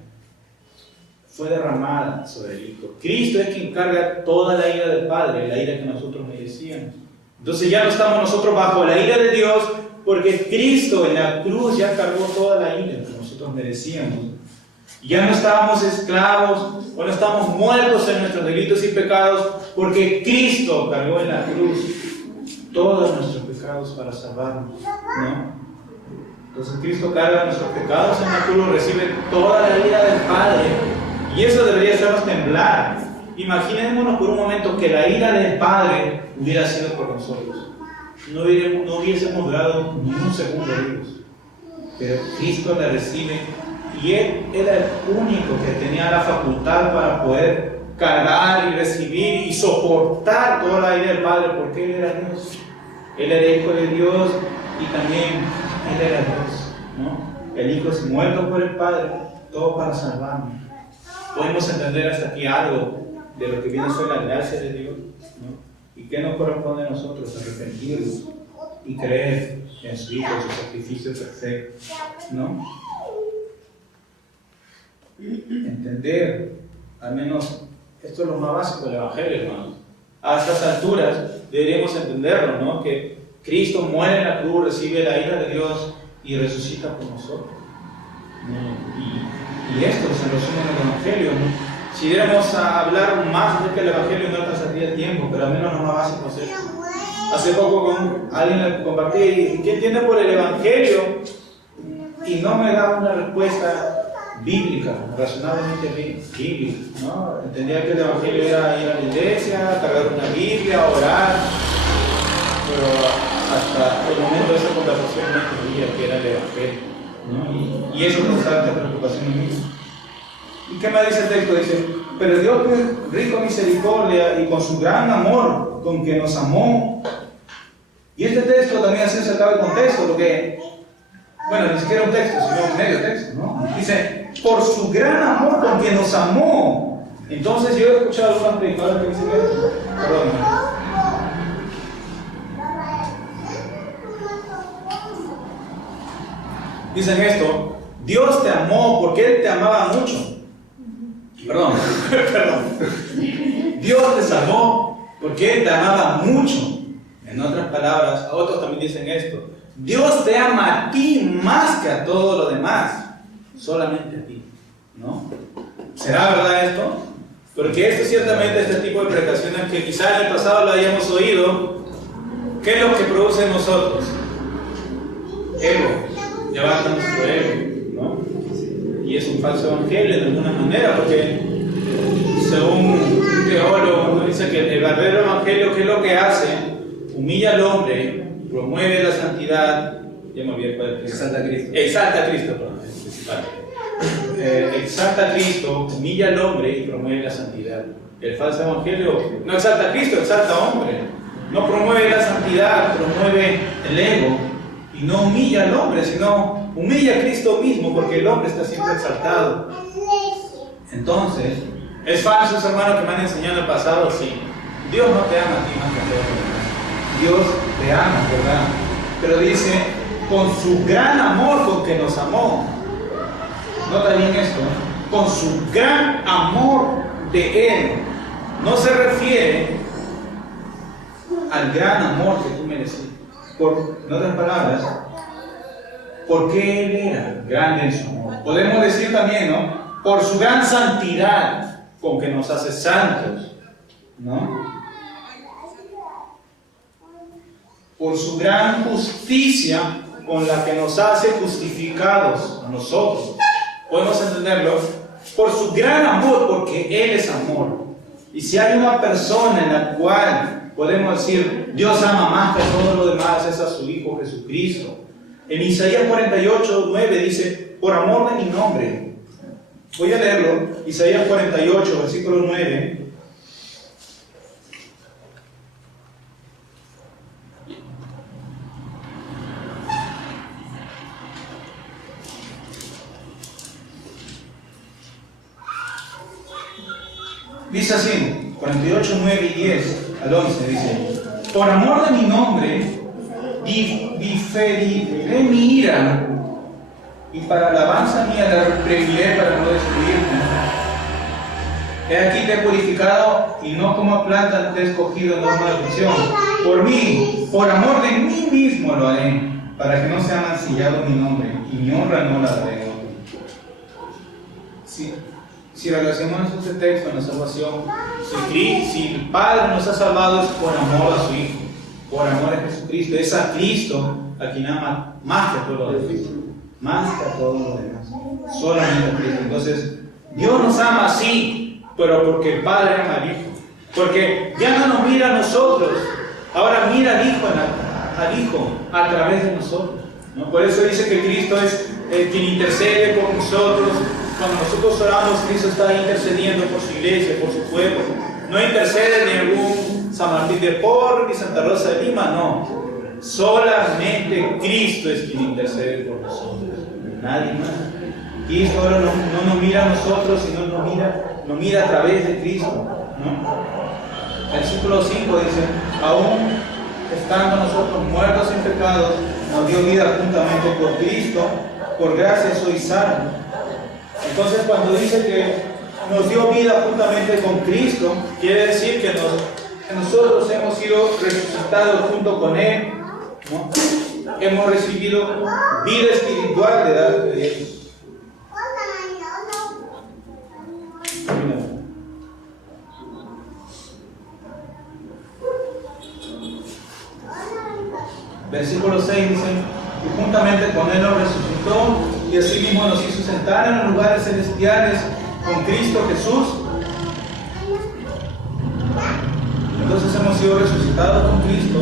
fue derramada sobre el Hijo. Cristo es quien carga toda la ira del Padre, la ira que nosotros merecíamos. Entonces ya no estamos nosotros bajo la ira de Dios, porque Cristo en la cruz ya cargó toda la ira que nosotros merecíamos. Ya no estábamos esclavos o no estamos muertos en nuestros delitos y pecados, porque Cristo cargó en la cruz todos nuestros pecados para salvarnos, ¿no? Entonces Cristo carga nuestros pecados en la cruz, recibe toda la ira del Padre, y eso debería hacernos temblar. Imaginémonos por un momento que la ira del Padre hubiera sido por nosotros. No hubiésemos durado ni un segundo vivos. Pero Cristo la recibe, y Él era el único que tenía la facultad para poder cargar y recibir y soportar toda la ira del Padre, porque Él era Dios. Él era Hijo de Dios y también Él era Dios, ¿no? El Hijo es muerto por el Padre, todo para salvarnos. Podemos entender hasta aquí algo de lo que viene sobre la gracia de Dios, ¿no? ¿Y qué nos corresponde a nosotros? Arrepentirnos y creer en su Hijo, en su sacrificio perfecto, ¿no? Entender, al menos, esto es lo más básico del Evangelio, hermanos. A estas alturas deberíamos entenderlo, ¿no? Que Cristo muere en la cruz, recibe la ira de Dios y resucita por nosotros. Y esto se resume en el Evangelio, ¿no? Si diéramos a hablar más acerca del Evangelio, no alcanzaría el tiempo, pero al menos lo más básico es esto. Hace poco con alguien le compartí: ¿qué entiende por el Evangelio? Y no me da una respuesta bíblica, razonablemente bíblica, ¿no? Entendía que el Evangelio era ir a la iglesia, cargar una Biblia, orar, pero hasta el momento de esa conversación no entendía que era el Evangelio, ¿no? Y eso causaba esta preocupación en mí. ¿Y qué me dice el texto? Dice: pero Dios, que es rico en misericordia y con su gran amor con que nos amó. Y este texto también ha sido sacado de contexto, porque, bueno, ni siquiera un texto, sino un medio texto, ¿no? Dice: por su gran amor con que nos amó. Entonces yo he escuchado a algunos predicadores que dicen esto. Perdón. Dicen esto: Dios te amó porque Él te amaba mucho. Perdón. Dios te salvó porque Él te amaba mucho. En otras palabras, otros también dicen esto: Dios te ama a ti más que a todo lo demás. Solamente a ti, ¿no? ¿Será verdad esto? Porque esto ciertamente, este tipo de predicaciones que quizás en el pasado lo hayamos oído, ¿qué es lo que produce en nosotros? Ego, levanta nuestro ego, ¿no? Y es un falso evangelio de alguna manera, porque según un teólogo dice que el verdadero evangelio, ¿qué es lo que hace? Humilla al hombre, promueve la santidad. Ya me olvidé cuál es. Exalta a Cristo. Exalta a Cristo, perdón, es principal. Exalta a Cristo, humilla al hombre y promueve la santidad. El falso evangelio no exalta a Cristo, exalta a hombre, no promueve la santidad, promueve el ego y no humilla al hombre, sino humilla a Cristo mismo, porque el hombre está siempre exaltado. Entonces, es falso, hermanos, que me han enseñado en el pasado, sí. Dios no te ama a ti más que a todos los demás. Dios te ama, ¿verdad? Pero dice, con su gran amor con que nos amó. Nota bien esto, ¿eh? Con su gran amor de Él. No se refiere al gran amor que tú mereces. En otras palabras, porque Él era grande en su amor. Podemos decir también, ¿no? Por su gran santidad con que nos hace santos, ¿no? Por su gran justicia con la que nos hace justificados a nosotros. Podemos entenderlo. Por su gran amor, porque Él es amor. Y si hay una persona en la cual podemos decir, Dios ama más que todo lo demás, es a su Hijo Jesucristo. En Isaías 48:9 dice, por amor de mi nombre. Voy a leerlo. Isaías 48, versículo 9. Dice así, 48, 9 y 10 al 11, dice, por amor de mi nombre, diferiré mi ira, y para alabanza mía la reprimiré para no destruirme. He aquí te he purificado, y no como a planta te he escogido en norma de aflicción. Por mí, por amor de mí mismo lo haré, para que no sea mancillado mi nombre, y mi honra no la daré a otro. Sí. Si relacionamos este texto en la salvación, si el Padre nos ha salvado es por amor a su Hijo, por amor a Jesucristo, es a Cristo a quien ama más que a todo lo demás, más que a todo lo demás, solamente a Cristo. Entonces, Dios nos ama así, pero porque el Padre ama al Hijo, porque ya no nos mira a nosotros, ahora mira al Hijo a través de nosotros, ¿no? Por eso dice que Cristo es quien intercede por nosotros. Cuando nosotros oramos, Cristo está intercediendo por su iglesia, por su pueblo. No intercede ni algún San Martín de Porres ni Santa Rosa de Lima, no. Solamente Cristo es quien intercede por nosotros, nadie más. Cristo ahora no nos mira a nosotros, sino nos mira a través de Cristo, ¿no? Versículo 5 dice, aún estando nosotros muertos en pecados, nos dio vida juntamente por Cristo, por gracia sois salvos. Entonces, cuando dice que nos dio vida juntamente con Cristo, quiere decir que nosotros hemos sido resucitados junto con Él, ¿no? Hemos recibido vida espiritual de Dios. Versículo 6 dice, y juntamente con Él nos resucitó, y asimismo nos hizo sentar en los lugares celestiales con Cristo Jesús. Entonces hemos sido resucitados con Cristo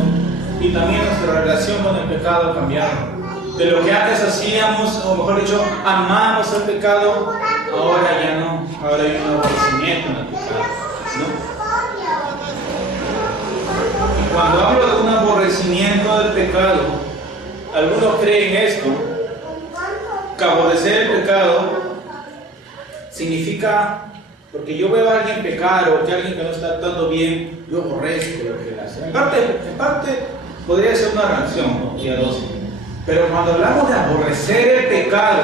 y también nuestra relación con el pecado ha cambiado. De lo que antes hacíamos, o mejor dicho, amamos el pecado, ahora ya no. Ahora hay un aborrecimiento en el pecado, ¿no? Y cuando hablo de un aborrecimiento del pecado, algunos creen esto, que aborrecer el pecado significa, porque yo veo a alguien pecar o que alguien que no está actuando bien, yo aborrezco lo que él hace. En parte podría ser una reacción, ¿no? Piadosa. Pero cuando hablamos de aborrecer el pecado,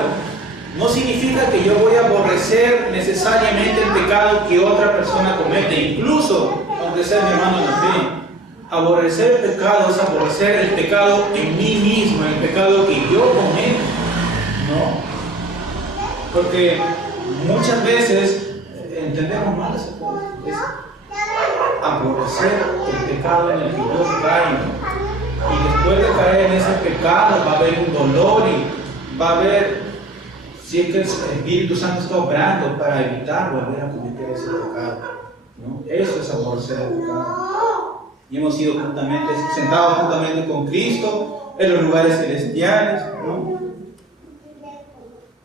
no significa que yo voy a aborrecer necesariamente el pecado que otra persona comete, incluso aunque sea mi hermano en la fe. Aborrecer el pecado es aborrecer el pecado en mí mismo, el pecado que yo cometo, ¿no? Porque muchas veces entendemos mal ese punto. Es aborrecer el pecado en el que yo caigo. Y después de caer en ese pecado va a haber un dolor y va a haber, si es que el Espíritu Santo está obrando para evitar volver a cometer ese pecado, ¿no? Eso es aborrecer el pecado. Y hemos sido sentados juntamente con Cristo en los lugares celestiales, ¿no?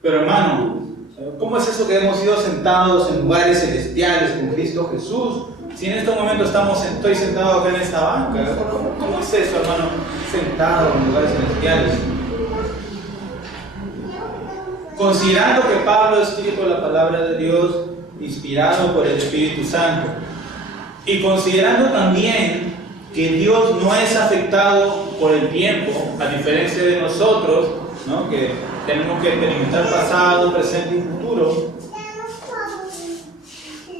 Pero hermano, ¿cómo es eso que hemos sido sentados en lugares celestiales con Cristo Jesús? Si en este momento estoy sentado acá en esta banca, ¿cómo es eso, hermano? Sentado en lugares celestiales. Considerando que Pablo escribió la palabra de Dios inspirado por el Espíritu Santo, y considerando también que Dios no es afectado por el tiempo, a diferencia de nosotros, ¿no? Que tenemos que experimentar pasado, presente y futuro.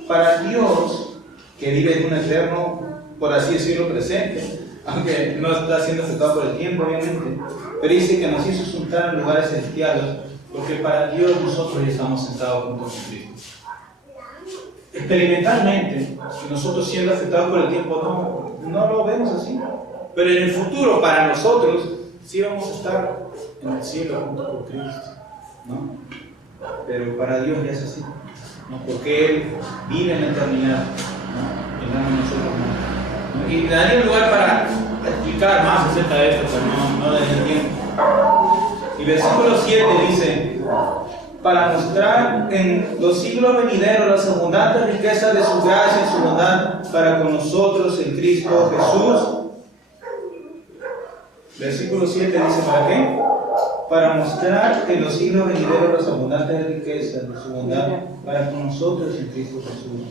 Para Dios, que vive en un eterno, por así decirlo, presente, aunque no está siendo afectado por el tiempo, obviamente, pero dice que nos hizo sentar en lugares celestiales, porque para Dios nosotros ya estamos sentados juntos con Cristo. Experimentalmente, nosotros siendo afectados por el tiempo no lo vemos así, pero en el futuro para nosotros sí vamos a estar en el cielo junto con Cristo, ¿no? Pero para Dios ya es así, ¿no? Porque Él vive en la eternidad, ¿no? Y no nosotros no. Y daría lugar para explicar más acerca de esto, pero no daría tiempo. Y versículo 7 dice: para mostrar en los siglos venideros las abundantes riquezas de su gracia y su bondad para con nosotros en Cristo Jesús. Versículo 7 dice: ¿para qué? Para mostrar en los siglos venideros las abundantes riquezas de su bondad para con nosotros en Cristo Jesús.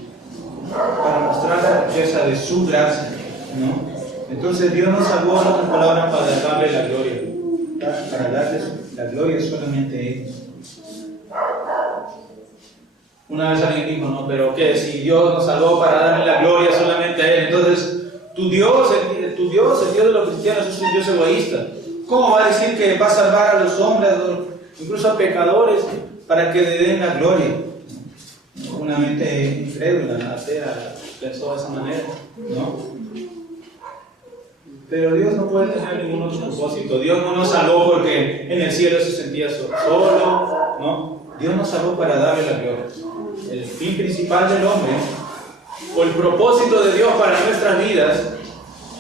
Para mostrar la riqueza de su gracia, ¿no? Entonces Dios nos salvó, en otras palabras, para darle la gloria. Para darle la gloria solamente a Él. Una vez alguien dijo, no, pero ¿qué? Si Dios nos salvó para darle la gloria solamente a Él, entonces tu Dios, el Dios de los cristianos, es un Dios egoísta. ¿Cómo va a decir que va a salvar a los hombres, incluso a pecadores, para que le den la gloria? Una mente incrédula, atea, pensó de esa manera, ¿no? Pero Dios no puede tener ningún otro propósito. Dios no nos salvó porque en el cielo se sentía solo, ¿no? Dios nos salvó para darle la gloria. El fin principal del hombre, o el propósito de Dios para nuestras vidas,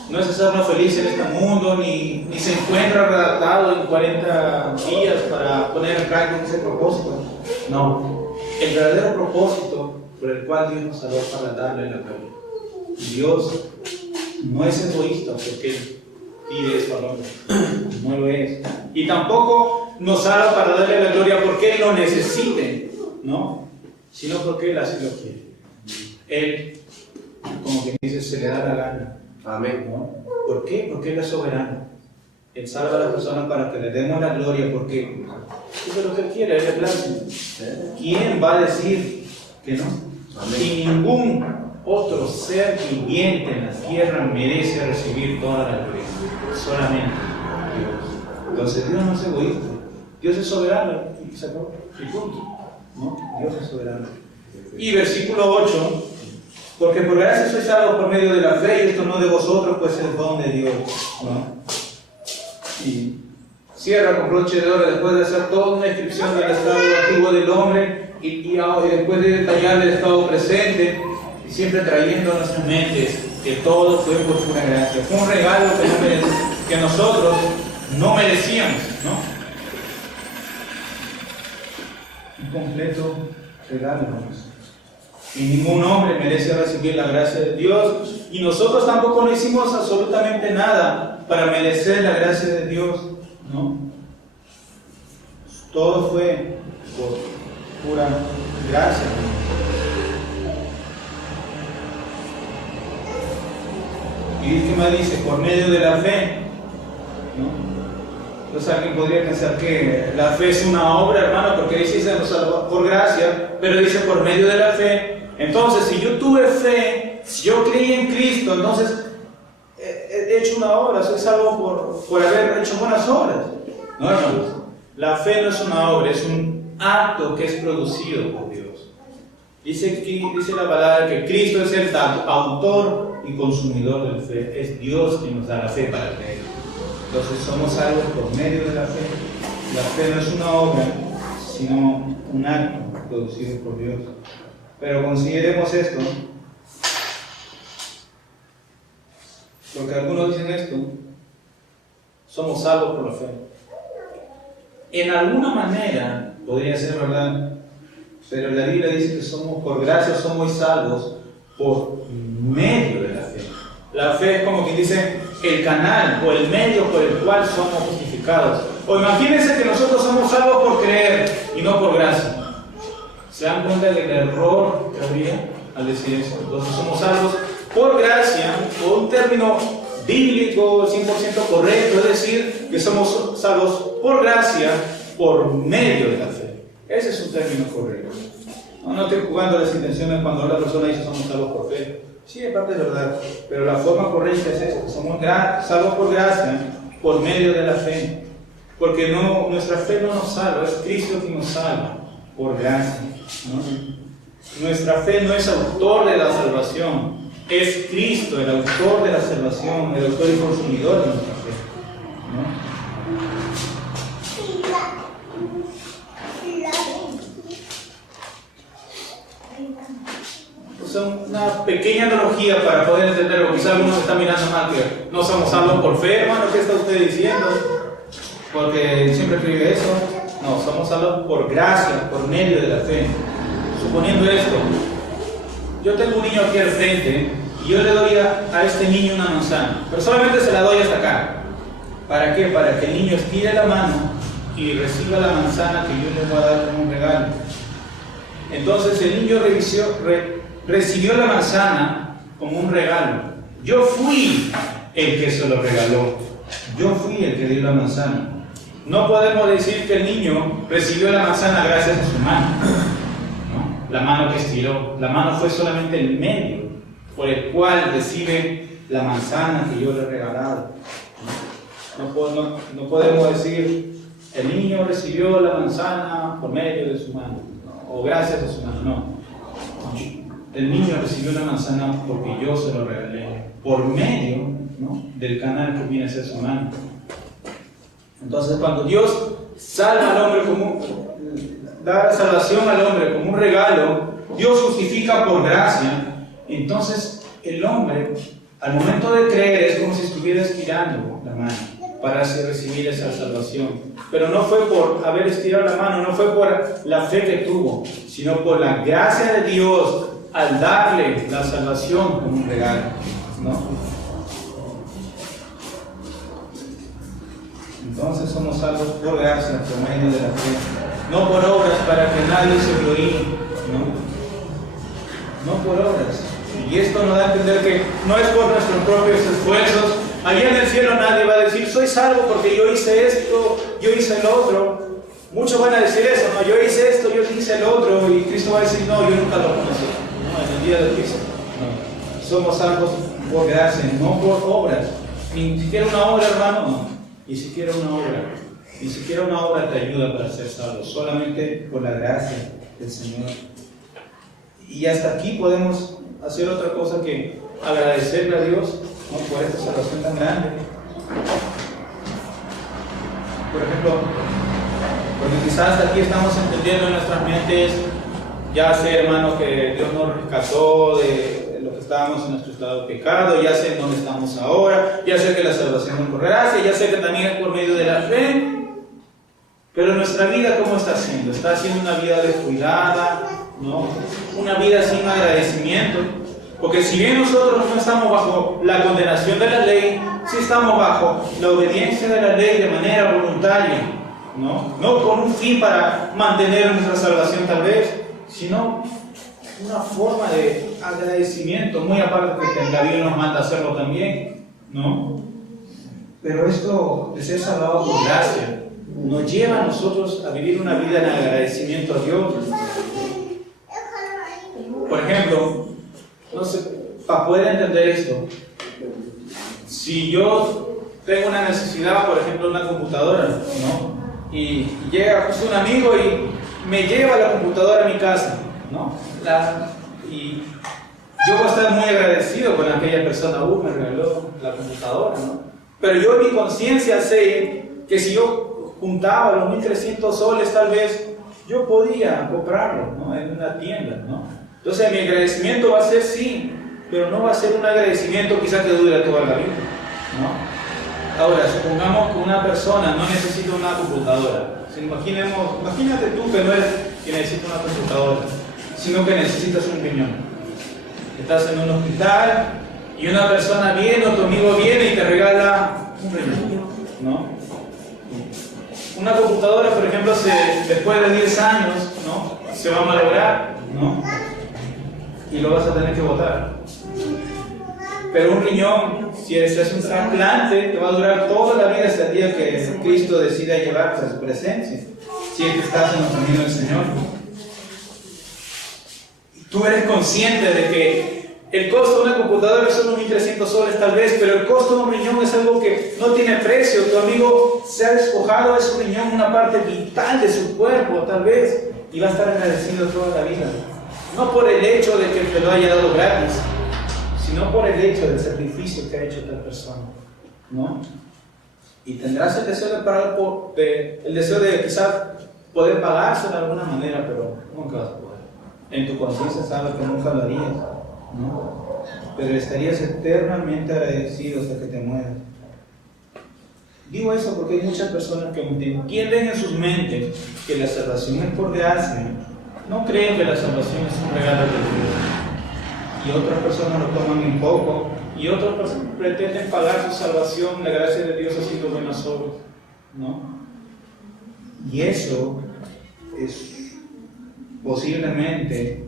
no es hacernos felices en este mundo, ni se encuentra redactado en 40 días para poner en práctica ese propósito. No, el verdadero propósito por el cual Dios nos salvó para darle la gloria. Dios no es egoísta porque Él pide eso al hombre, no lo es. Y tampoco nos salva para darle la gloria porque Él lo necesite, ¿no? Sino porque Él así lo quiere. Él, como que dice, se le da la gana. Amén, ¿no? ¿Por qué? Porque Él es soberano. Él salva a las personas para que le demos la gloria, porque eso es lo que Él quiere, Él le place. ¿Quién va a decir que no? Amén. Y ningún otro ser viviente en la tierra merece recibir toda la gloria, solamente Dios. Entonces Dios no es egoísta, Dios es soberano y se acabó, y punto, ¿no? Dios es soberano. Y versículo 8: porque por gracia sois salvos por medio de la fe, y esto no de vosotros, pues es don de Dios, ¿no? Y cierra con broche de oro después de hacer toda una descripción del estado antiguo del hombre y después de detallar el estado presente, y siempre trayendo a nuestras mentes que todo fue por pura gracia. Fue un regalo que nosotros no merecíamos, ¿no? Un completo regalo, hermanos. Y ningún hombre merece recibir la gracia de Dios, y nosotros tampoco no hicimos absolutamente nada para merecer la gracia de Dios, ¿no? Todo fue por pura gracia. ¿Y qué más dice? Por medio de la fe, ¿no? Entonces alguien podría pensar que la fe es una obra, hermano, porque dice se nos salvó por gracia, pero dice por medio de la fe. Entonces, si yo tuve fe, si yo creí en Cristo, entonces he hecho una obra, soy salvo por haber hecho buenas obras. No, hermanos, la fe no es una obra, es un acto que es producido por Dios. Dice la palabra que Cristo es el autor y consumidor de la fe. Es Dios quien nos da la fe para creer. Entonces somos salvos por medio de la fe. La fe no es una obra, sino un acto producido por Dios. Pero consideremos esto, porque algunos dicen esto: somos salvos por la fe. En alguna manera podría ser verdad, pero la Biblia dice que somos por gracia, somos salvos por medio de la fe. La fe es como quien dice el canal o el medio por el cual somos justificados. O imagínense que nosotros somos salvos por creer y no por gracia. ¿Se dan cuenta del error que habría al decir eso? Entonces somos salvos por gracia, por un término bíblico 100% correcto, es decir, que somos salvos por gracia, por medio de la fe. Ese es un término correcto. No estoy jugando las intenciones cuando la persona dice somos salvos por fe. Sí, en parte es verdad, pero la forma correcta es esa, que somos salvos por gracia, por medio de la fe. Porque nuestra fe no nos salva, es Cristo quien nos salva, por gracia, ¿no? Nuestra fe no es autor de la salvación, es Cristo el autor de la salvación, el autor y consumidor de nuestra fe, ¿no? Una pequeña analogía para poder entenderlo. Quizá algunos están mirando mal que no somos salvos por fe, hermano. ¿Qué está usted diciendo? Porque siempre escribe eso. No, somos salvos por gracia, por medio de la fe. Suponiendo esto, yo tengo un niño aquí al frente y yo le doy a este niño una manzana, pero solamente se la doy hasta acá. ¿Para qué? Para que el niño estire la mano y reciba la manzana que yo le voy a dar como un regalo. Entonces el niño recibió la manzana como un regalo. Yo fui el que se lo regaló. Yo fui el que dio la manzana. No podemos decir que el niño recibió la manzana gracias a su mano, ¿no? La mano que estiró. La mano fue solamente el medio por el cual recibe la manzana que yo le he regalado. No podemos decir el niño recibió la manzana por medio de su mano, ¿no? O gracias a su mano. No. El niño recibió la manzana porque yo se lo regalé, por medio, ¿no?, del canal que viene a ser su mano. Entonces, cuando Dios salva al hombre da salvación al hombre como un regalo, Dios justifica por gracia. Entonces, el hombre, al momento de creer, es como si estuviera estirando la mano para recibir esa salvación. Pero no fue por haber estirado la mano, no fue por la fe que tuvo, sino por la gracia de Dios al darle la salvación como un regalo, ¿no? Entonces somos salvos por gracia, por medio de la fe, no por obras para que nadie se gloríe, no por obras. Y esto nos da a entender que no es por nuestros propios esfuerzos. Allá en el cielo nadie va a decir soy salvo porque yo hice esto, yo hice el otro. Muchos van a decir eso, no, yo hice esto, yo hice el otro, y Cristo va a decir no, yo nunca lo conocí. No, en el día del juicio, no. Somos salvos por gracia, no por obras. Ni siquiera una obra, hermano, no. Ni siquiera una obra. Ni siquiera una obra te ayuda para ser salvo, solamente por la gracia del Señor. Y hasta aquí podemos hacer otra cosa que agradecerle a Dios, ¿no?, por esta salvación tan grande. Por ejemplo, porque quizás aquí estamos entendiendo en nuestras mentes, ya sé, hermano, que Dios nos rescató de lo que estábamos en nuestro estado de pecado, ya sé en dónde estamos ahora, ya sé que la salvación es por gracia, ya sé que también es por medio de la fe. Pero nuestra vida, ¿cómo está siendo? Está siendo una vida descuidada, ¿no? Una vida sin agradecimiento. Porque si bien nosotros no estamos bajo la condenación de la ley, sí estamos bajo la obediencia de la ley de manera voluntaria, ¿no? No con un fin para mantener nuestra salvación tal vez, sino una forma de agradecimiento, muy aparte que la Biblia nos manda a hacerlo también, ¿no? Pero esto de ser salvado por gracia nos lleva a nosotros a vivir una vida en agradecimiento a Dios. Por ejemplo, no sé, para poder entender esto, si yo tengo una necesidad, por ejemplo, una computadora, ¿no?, y llega un amigo y me lleva la computadora a mi casa, ¿no?, y yo voy a estar muy agradecido con aquella persona, me regaló la computadora, ¿no? Pero yo en mi conciencia sé que si yo juntaba los 1.300 soles, tal vez yo podía comprarlo, ¿no?, en una tienda, ¿no? Entonces mi agradecimiento va a ser sí, pero no va a ser un agradecimiento quizás que dure toda la vida, ¿no? Ahora, supongamos que una persona no necesita una computadora. Imagínate tú que no eres que necesita una computadora, sino que necesitas un riñón. estás en un hospital y una persona viene o tu amigo viene y te regala un riñón, ¿no? Una computadora, por ejemplo, después de 10 años, ¿no?, se va a malograr, ¿no?, y lo vas a tener que botar. Pero un riñón, si se hace un trasplante, te va a durar toda la vida hasta el día que Cristo decida llevarte a su presencia, si es que estás en los caminos del Señor. Tú eres consciente de que el costo de una computadora son unos 1.300 soles tal vez, pero el costo de un riñón es algo que no tiene precio. Tu amigo se ha despojado de su riñón, una parte vital de su cuerpo tal vez, y va a estar agradecido toda la vida. No por el hecho de que te lo haya dado gratis, sino por el hecho del sacrificio que ha hecho tal persona, ¿no? Y tendrás el deseo de pagar el deseo de quizás poder pagarse de alguna manera, pero nunca vas a poder. En tu conciencia sabes que nunca lo harías, ¿no? Pero estarías eternamente agradecido hasta que te mueras. Digo eso porque hay muchas personas que entienden en sus mentes que la salvación es por gracia, no creen que la salvación es un regalo de Dios. Y otras personas lo toman en poco, y otras personas pretenden pagar su salvación, la gracia de Dios haciendo buenas obras, ¿no? Y eso es posiblemente,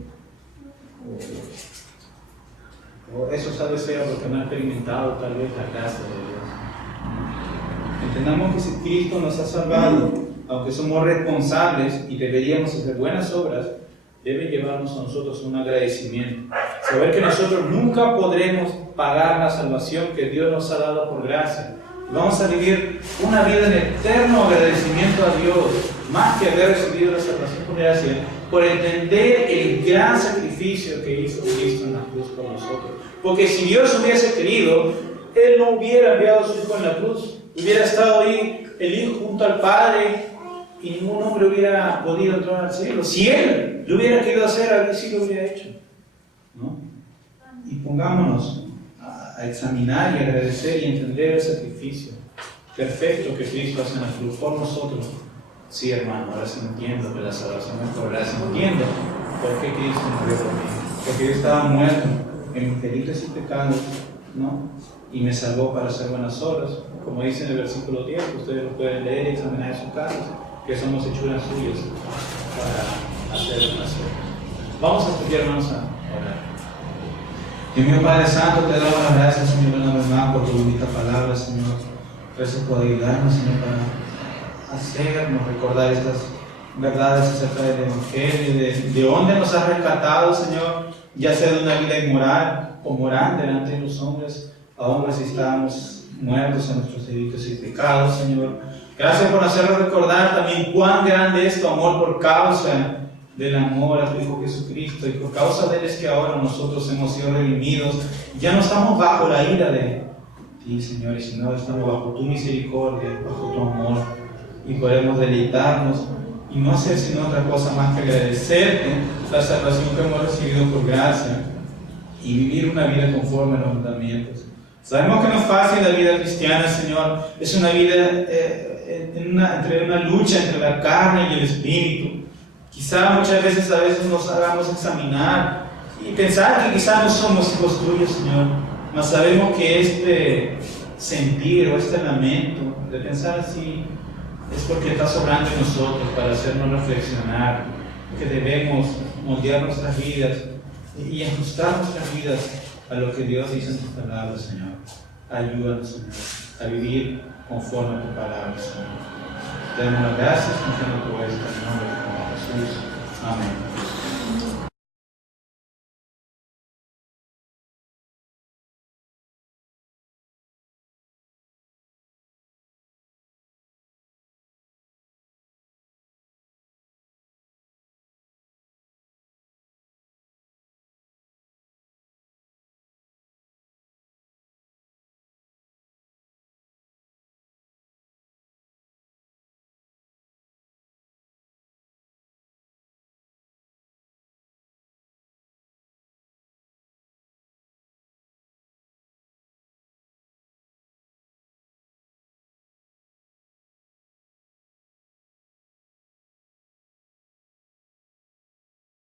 o eso sabe ser porque no ha experimentado tal vez la gracia de Dios. Entendamos que si Cristo nos ha salvado, aunque somos responsables y deberíamos hacer buenas obras, debe llevarnos a nosotros un agradecimiento. Saber que nosotros nunca podremos pagar la salvación que Dios nos ha dado por gracia. Vamos a vivir una vida en eterno agradecimiento a Dios, más que haber recibido la salvación por gracia, por entender el gran sacrificio que hizo Cristo en la cruz por nosotros. Porque si Dios hubiese querido, Él no hubiera enviado a su Hijo en la cruz. Hubiera estado ahí el Hijo junto al Padre y ningún hombre hubiera podido entrar al cielo. Si Él lo hubiera querido hacer, a sí lo hubiera hecho, ¿no? Y pongámonos a examinar y agradecer y entender el sacrificio perfecto que Cristo hace en la cruz por nosotros. Sí, hermano, ahora sí entiendo que la salvación es por gracia. Entiendo por qué Cristo murió por mí. Porque yo estaba muerto en mis delitos y pecados, ¿no? Y me salvó para hacer buenas obras. Como dice en el versículo 10, ustedes lo pueden leer y examinar en sus casas, que somos hechuras suyas para hacer buenas obras. Vamos a estudiar, hermanos, a orar. Dios mío, Padre Santo, te damos las gracias, Señor, una vez más por tu bendita palabra, Señor. Gracias por ayudarnos, Señor, para hacernos recordar estas verdades acerca del Evangelio, de dónde nos has rescatado, Señor, ya sea de una vida inmoral o moral delante de los hombres, aún si estábamos muertos en nuestros delitos y pecados, Señor. Gracias por hacernos recordar también cuán grande es tu amor por causa del amor a tu Hijo Jesucristo, y por causa de Él es que ahora nosotros hemos sido redimidos. Ya no estamos bajo la ira de ti, Señor, y sino estamos bajo tu misericordia, bajo tu amor, y podemos deleitarnos y no hacer sino otra cosa más que agradecerte la salvación que hemos recibido por gracia y vivir una vida conforme a los mandamientos. Sabemos que no es fácil la vida cristiana, Señor. Es una vida entre una lucha entre la carne y el espíritu. Quizá muchas veces nos hagamos examinar y pensar que quizá no somos hijos tuyos, Señor, mas sabemos que este sentir o este lamento de pensar así es porque estás obrando en nosotros para hacernos reflexionar que debemos moldear nuestras vidas y ajustar nuestras vidas a lo que Dios dice en tus palabras, Señor. Ayúdanos, Señor, a vivir conforme a tu palabra, Señor. Te damos las gracias, confiando en tu esto, en el nombre de Jesús. Amén.